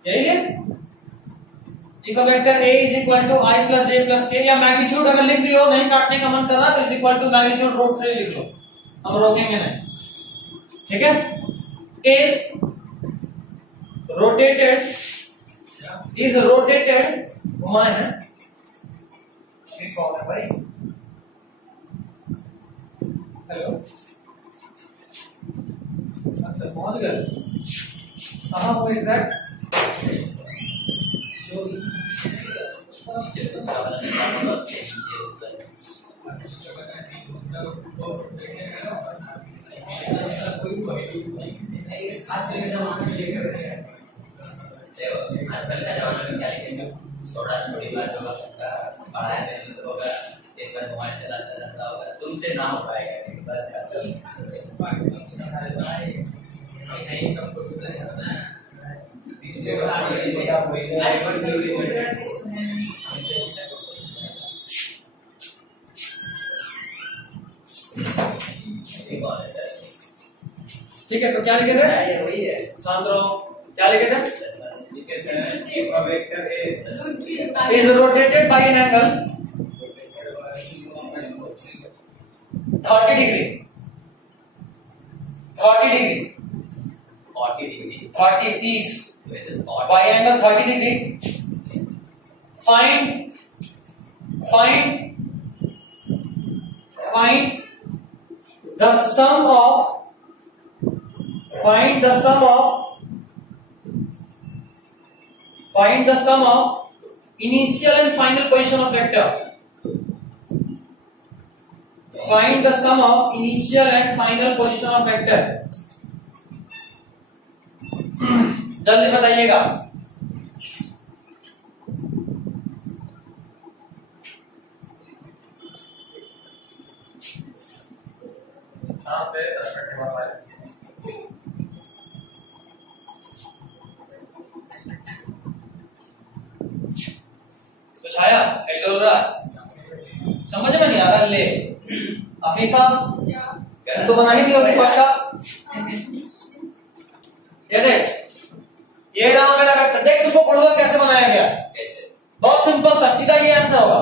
यही है, if a vector A is equal to I plus J plus K, या मैग्नीट्यूड अगर लिख रही हो, नहीं काटने का मन कर रहा तो इज इक्वल टू मैग्नीट्यूड √3 लिख लो, हम रोकेंगे नहीं, ठीक है। इज रोटेटेड घुमाए हैं, भाई हेलो, अच्छा पहुंच गए, कहाँ हो एग्जैक्ट, आजकल का जमाना में क्या लिखेंगे, थोड़ा छोटी बात होगा, पढ़ाई में होगा, एक बार मोबाइल चलाता रहता होगा, तुमसे ना हो पाएगा, बस ठीक है। तो क्या लिखे थे, वही है, शांत रहो, क्या लिखे थे, is rotated by an angle 30 degree 30 by angle 30 degree. Find the sum of initial and final position of vector. Find the sum of initial and final position of vector. जल्दी बताइएगा। कुछ आया समझ में नहीं आ रहा, ले अफीफा तो बना ही नहीं होगी पक्का। ये देख, ये नाम मेरा वेक्टर, देख इसको बुढ़वा कैसे बनाया गया, बहुत सिंपल था, सीधा ये आंसर होगा।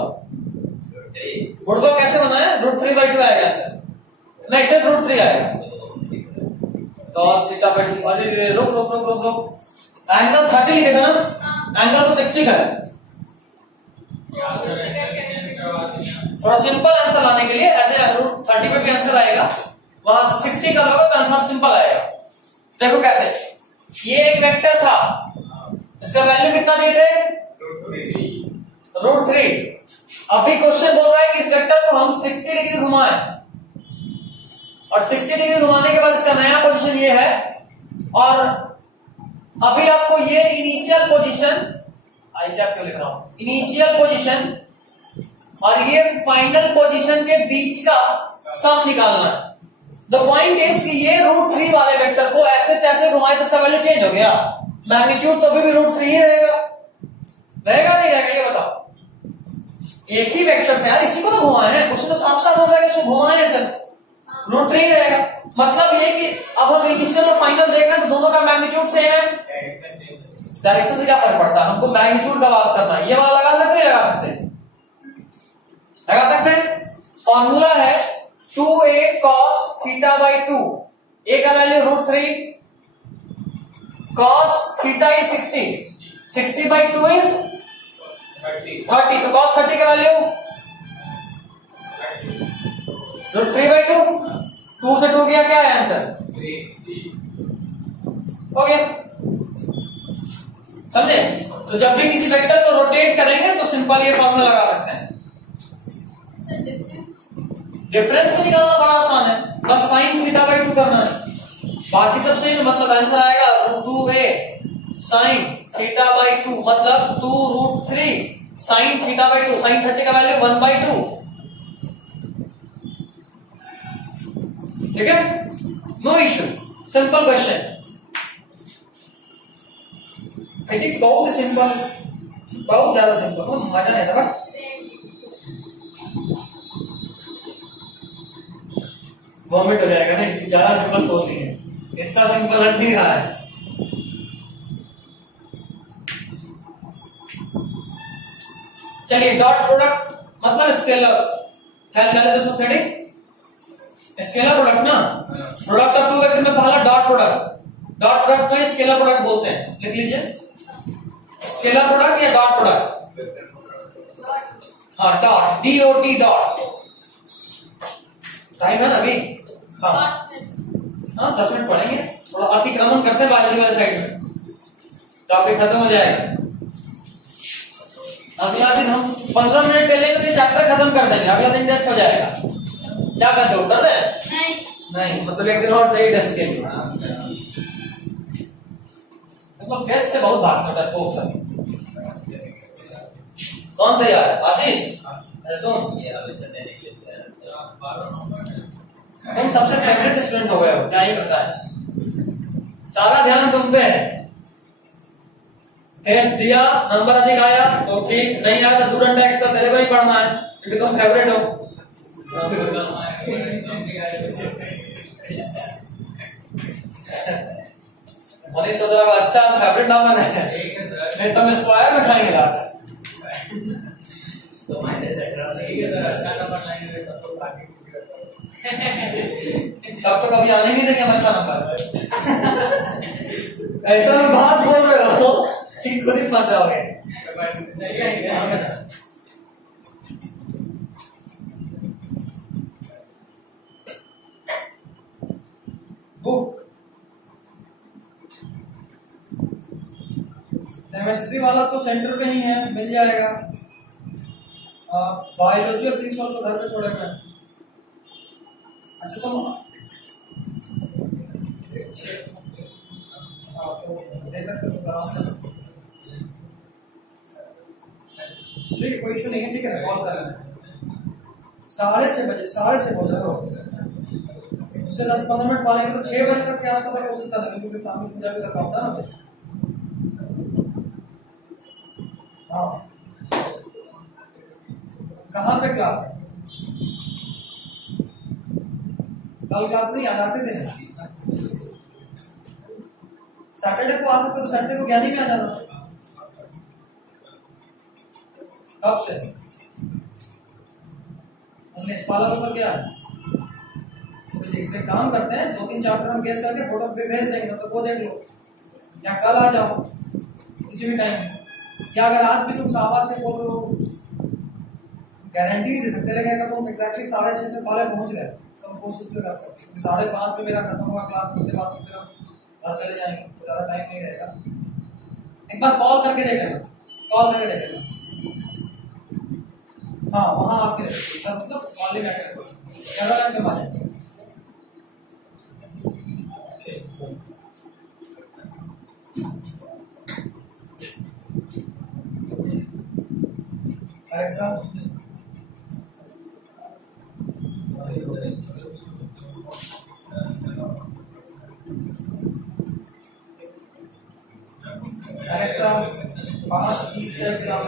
बुढ़वा कैसे बनाया, √3/2 आएगा आंसर, नेक्स्ट √3 आएगा, cos थीटा बाई 2। अरे रुक एंगल 30 लिखेगा ना, एंगल तो 60 का है। थोड़ा सिंपल आंसर लाने के लिए ऐसे √30 पे भी आंसर आएगा, वहां 60 कर लोगे तो आंसर सिंपल आएगा। देखो कैसे, ये एक वेक्टर था, इसका वैल्यू कितना दे रहे, √3। अभी क्वेश्चन बोल रहा है कि इस वेक्टर को हम 60 डिग्री घुमाएं, और 60 डिग्री घुमाने के बाद इसका नया पोजीशन ये है, और अभी आपको ये इनिशियल पोजीशन, क्यों लिख रहा हूं, इनिशियल पोजीशन और ये फाइनल पोजीशन के बीच का सम निकालना है। द पॉइंट इज कि ये √3 वाले वेक्टर को ऐसे से ऐसे घुमाए तो इसका वैल्यू चेंज हो गया, मैग्नीट्यूड तो अभी भी √3 ही रहेगा, रहेगा नहीं रहेगा, ये बताओ। एक ही वेक्टर था यार, इसी को तो घुमाए हैं, कुछ तो साफ साफ बोल रहा है कि इसको घुमाए हैं सर, रूट 3 रहेगा। मतलब ये कि अब हम इनिशियल और फाइनल देख रहे हैं तो दोनों का मैग्नीट्यूड सेम है। डायरेक्शन से क्या फर्क पड़ता है, हमको मैग्नीट्यूड का बात करना है। ये वाला लगा सकते हैं, लगा सकते हैं, लगा सकते हैं। फॉर्मूला है 2a cos theta by 2, a का value root 3, cos theta is 60, 60 by 2 is 30, तो cos 30 का वैल्यू रूट 3 बाई 2, 2 से 2 किया, क्या है आंसर, हो गया। समझे? तो जब भी किसी वेक्टर को रोटेट करेंगे तो सिंपल ये फॉर्मूला लगा सकते हैं। डिफरेंस को निकालना बड़ा आसान है, बस साइन थीटा बाई 2 करना है, बाकी सब सही। मतलब आंसर आएगा root 2a sign theta by 2, मतलब 2 root 3 sine theta by 2, sine 30 का वैल्यू 1/2। ठीक है, no issue, simple question. I think बहुत सिंपल, बहुत ज्यादा सिंपल, मजा नहीं था। वॉमिट हो जाएगा, नहीं ज्यादा सिंपल तो नहीं है, इतना सिंपल हट नहीं रहा है। चलिए डॉट प्रोडक्ट मतलब स्केलर, क्या निकाले दोस्तों, थ्रेडिंग स्केलर प्रोडक्ट ना, प्रोडक्ट ऑफ टू वेक्टर में पहला डॉट प्रोडक्ट, डॉट प्रोडक्ट में स्केलर प्रोडक्ट बोलते हैं, लिख लीजिए स्केलर प्रोडक्ट या डॉट प्रोडक्ट। हाँ डॉट, DOT डॉट। टाइम है ना अभी, हाँ 10 मिनट पढ़ेंगे, थोड़ा अतिक्रमण करते हैं बाजू वाले साइड में, टॉपिक खत्म हो जाएगा। अगला दिन हम 15 मिनट ले लेंगे तो चैप्टर खत्म कर देंगे, अगला दिन टेस्ट हो जाएगा। क्या कहते हो, कर दें? नहीं, मतलब एक दिन और चाहिए टेस्ट के लिए। मतलब टेस्ट से बहुत भाग करता है तो सब। कौन तैयार है? आशीष, तुम सबसे फेवरेट स्टूडेंट हो गए हो, क्या ही करता है, सारा ध्यान तुम पे है। टेस्ट दिया, नंबर अधिक आया तो ठीक, नहीं आया तो 2 घंटा एक्स्ट्रा तेरे को ही पढ़ना है क्योंकि तुम फेवरेट हो। मनीष सोच रहा अच्छा फेवरेट ना बने, नहीं तो हम स्क्वायर में खाएंगे रात। तब तो कभी आने नहीं देंगे हम अच्छा नंबर। ऐसा में बात बोल रहे हो खुद ही फंस जाओगे। बुक केमिस्ट्री वाला तो सेंटर पे ही है, मिल जाएगा। बायोलॉजी और फिजिक्स वाला तो घर पे छोड़ेगा। अच्छा तो दे सकते हो, ठीक है, कोई इशू नहीं है, ठीक है, कॉल कर लेना 6:30 बजे, 6:30 बोल रहे हो, उससे 10-15 मिनट पालेंगे तो 6 बजे तक के आसपास कोशिश कर लेंगे क्योंकि शाम में पूजा भी करना होता है ना। हाँ कहाँ पे क्लास है? कल क्लास नहीं, आज आते थे, सैटरडे को आ सकते तो सैटरडे को ज्ञानी में आ जाना। कब से 19 पाला पेपर क्या है? तो काम करते हैं, 2-3 चैप्टर हम गेस करके फोटो पे भेज देंगे, तो वो देख लो, या कल आ जाओ किसी भी टाइम, या अगर आज भी तुम शाबाश से बोल लो, गारंटी नहीं दे सकते, लेकिन अगर तुम एग्जैक्टली 6:30 से पहले पहुंच गए तो हम कोशिश तो कर सकते हैं। 5:30 में मेरा खत्म होगा क्लास, उसके बाद फिर हम घर चले जाएंगे, तो ज्यादा टाइम नहीं रहेगा। एक बार कॉल करके देख लेना, कॉल करके देख लेना। हाँ वहां आपके मतलब वाले में ज्यादा टाइम आ जाए। Alexa, Alexa, 5 चीज है फिर आप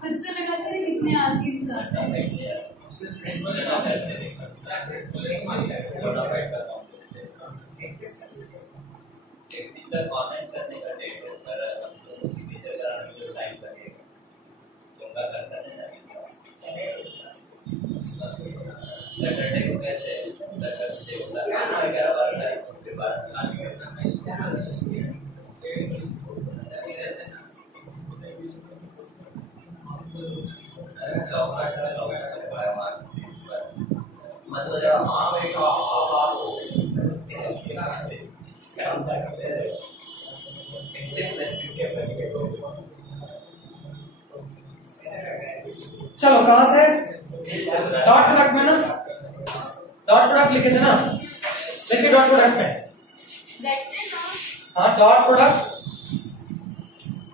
खुद से लगाते हैं कितने आलसी इंसान हैं। कमेंट करने का डेट है पर सिग्नेचर कराने में जो टाइम लगेगा उनका करता है सैटरडे को कहते हैं सैटरडे होता है 11 के बाद चलो कहाँ थे? डॉट प्रोडक्ट में ना, डॉट प्रोडक्ट लिखे थे ना, देखिए डॉट प्रोडक्ट में हाँ डॉट प्रोडक्ट,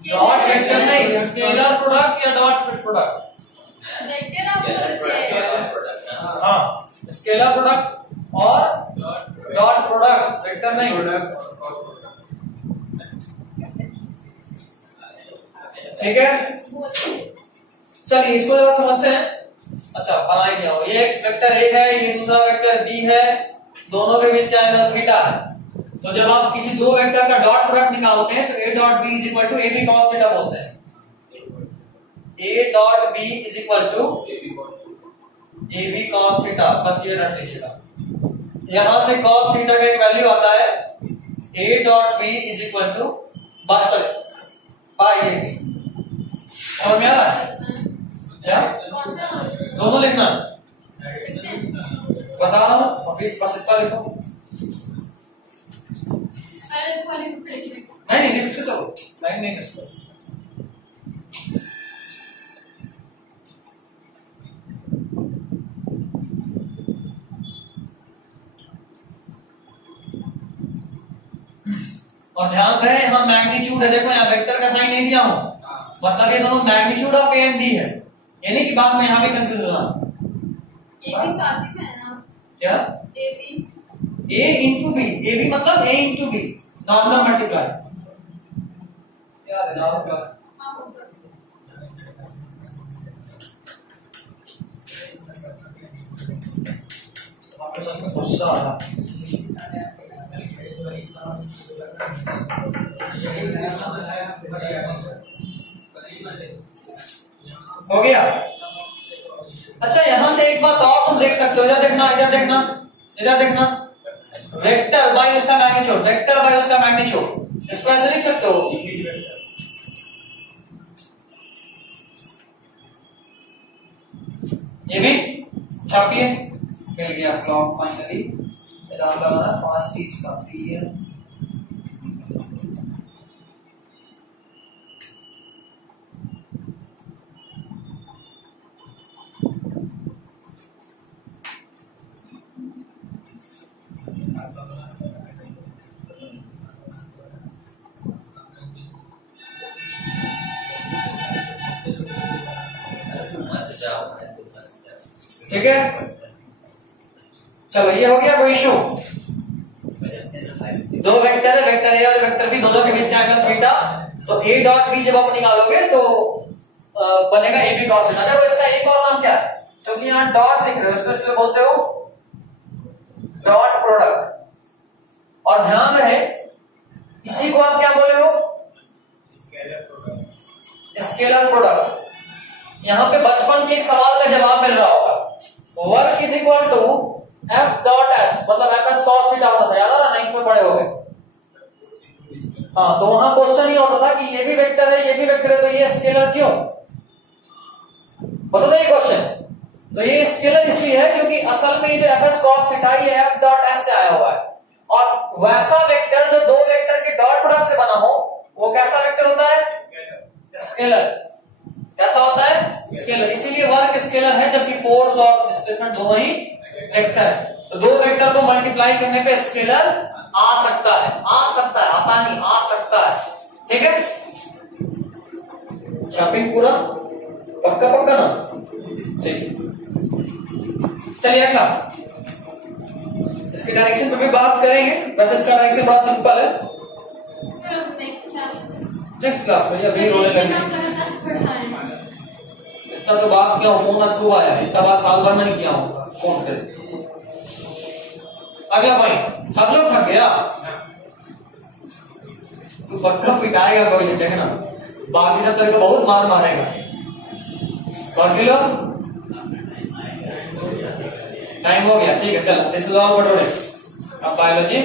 डॉट वेक्टर नहीं, स्केलर प्रोडक्ट या डॉट प्रोडक्ट, हाँ स्केलर प्रोडक्ट और डॉट प्रोडक्ट, वेक्टर नहीं। ठीक है, चलिए इसको जरा समझते हैं। अच्छा बनाई दिया हो, ये एक वेक्टर ए है, ये दूसरा वेक्टर बी है, दोनों के बीच क्या एंगल थीटा है। तो जब आप किसी दो वेक्टर का डॉट प्रोडक्ट निकालते हैं तो A dot B is equal to A B cos theta बोलते हैं। A dot B is equal to A B cos theta, बस ये रख लीजिएगा। यहां से कॉस थीटा का एक वैल्यू आता है A dot B is equal to by A B. और क्या क्या दोनों लिखना बता रहा हूं, अभी बस इतना लिखो। नहीं लिख के चलो, नहीं कर सकते। और ध्यान रहे यहाँ मैग्नीट्यूड है, देखो यहाँ वेक्टर का साइन नहीं दिया हूं, मतलब ये दोनों magnitude of A and B है, यानी कि बाद में यहाँ भी कंफ्यूज होना। ए भी साथ ही में है ना, क्या ए इंटू बी, ए बी मतलब ए इंटू बी, नॉर्मल मल्टीप्लाई याद है ना आपका। आपके साथ में गुस्सा आ रहा हो गया। अच्छा यहां से एक बात और तुम देख सकते हो, इधर देखना, इधर देखना, इधर देखना, वेक्टर बाय उसका मैग्नीट्यूड, वेक्टर बाय उसका मैग्नीट्यूड, इसको ऐसे लिख सकते हो। ये भी छापिए, मिल गया ब्लॉक फाइनली। फास्ट इसका पी है, ठीक है। चलो ये हो गया कोई इशू। दो वेक्टर है, वेक्टर ए और वेक्टर बी, दोनों के बीच का एंगल थीटा, तो ए डॉट बी जब आप निकालोगे तो बनेगा ए बी कॉस थीटा। देखो इसका एक और नाम क्या है, क्योंकि यहाँ डॉट लिख रहे हो इसको इसलिए बोलते हो डॉट प्रोडक्ट। और ध्यान रहे इसी को आप क्या बोले हो, स्केलर प्रोडक्ट। यहां पे बचपन के एक सवाल का जवाब मिल रहा होगा, work is equal to F dot S, मतलब एफ एस कॉस थीटा होता था, याद है ना, 9th में पढ़े होंगे। हाँ तो वहां क्वेश्चन ये होता था कि ये भी वेक्टर है, ये भी वेक्टर है, तो ये स्केलर क्यों, बता दो ये क्वेश्चन। तो ये स्केलर इसलिए है क्योंकि असल में ये जो एफ एस कॉस थीटा ये एफ डॉट एस से आया हुआ है, और वैसा वेक्टर जो दो वेक्टर के डॉट प्रोडक्ट से बना हो वो कैसा वेक्टर होता है, स्केलर। कैसा होता है, स्केलर। इसीलिए वर्क स्केलर है, जबकि फोर्स और डिस्प्लेसमेंट दोनों ही वेक्टर है। तो दो वेक्टर को मल्टीप्लाई करने पे स्केलर आ सकता है, आता नहीं, आ सकता है। ठीक है, शॉपिंग पूरा पक्का ना, ठीक। चलिए अगला, इसके डायरेक्शन पे भी बात करेंगे, वैसे इसका डायरेक्शन बड़ा सिंपल है। नेक्स्ट क्लास में या फिर होने लगे। इतना तो बात किया हूँ, फोन आज खूब आया है, इतना बात साल भर में नहीं किया हूँ फोन पे। अगला पॉइंट, सब लोग थक गया, तू पक्का पिटाएगा कोई, देखना बाकी सब तेरे को बहुत मार मारेगा। बाकी लोग टाइम हो गया, ठीक है चलो, this is all for today. अब बायोलॉजी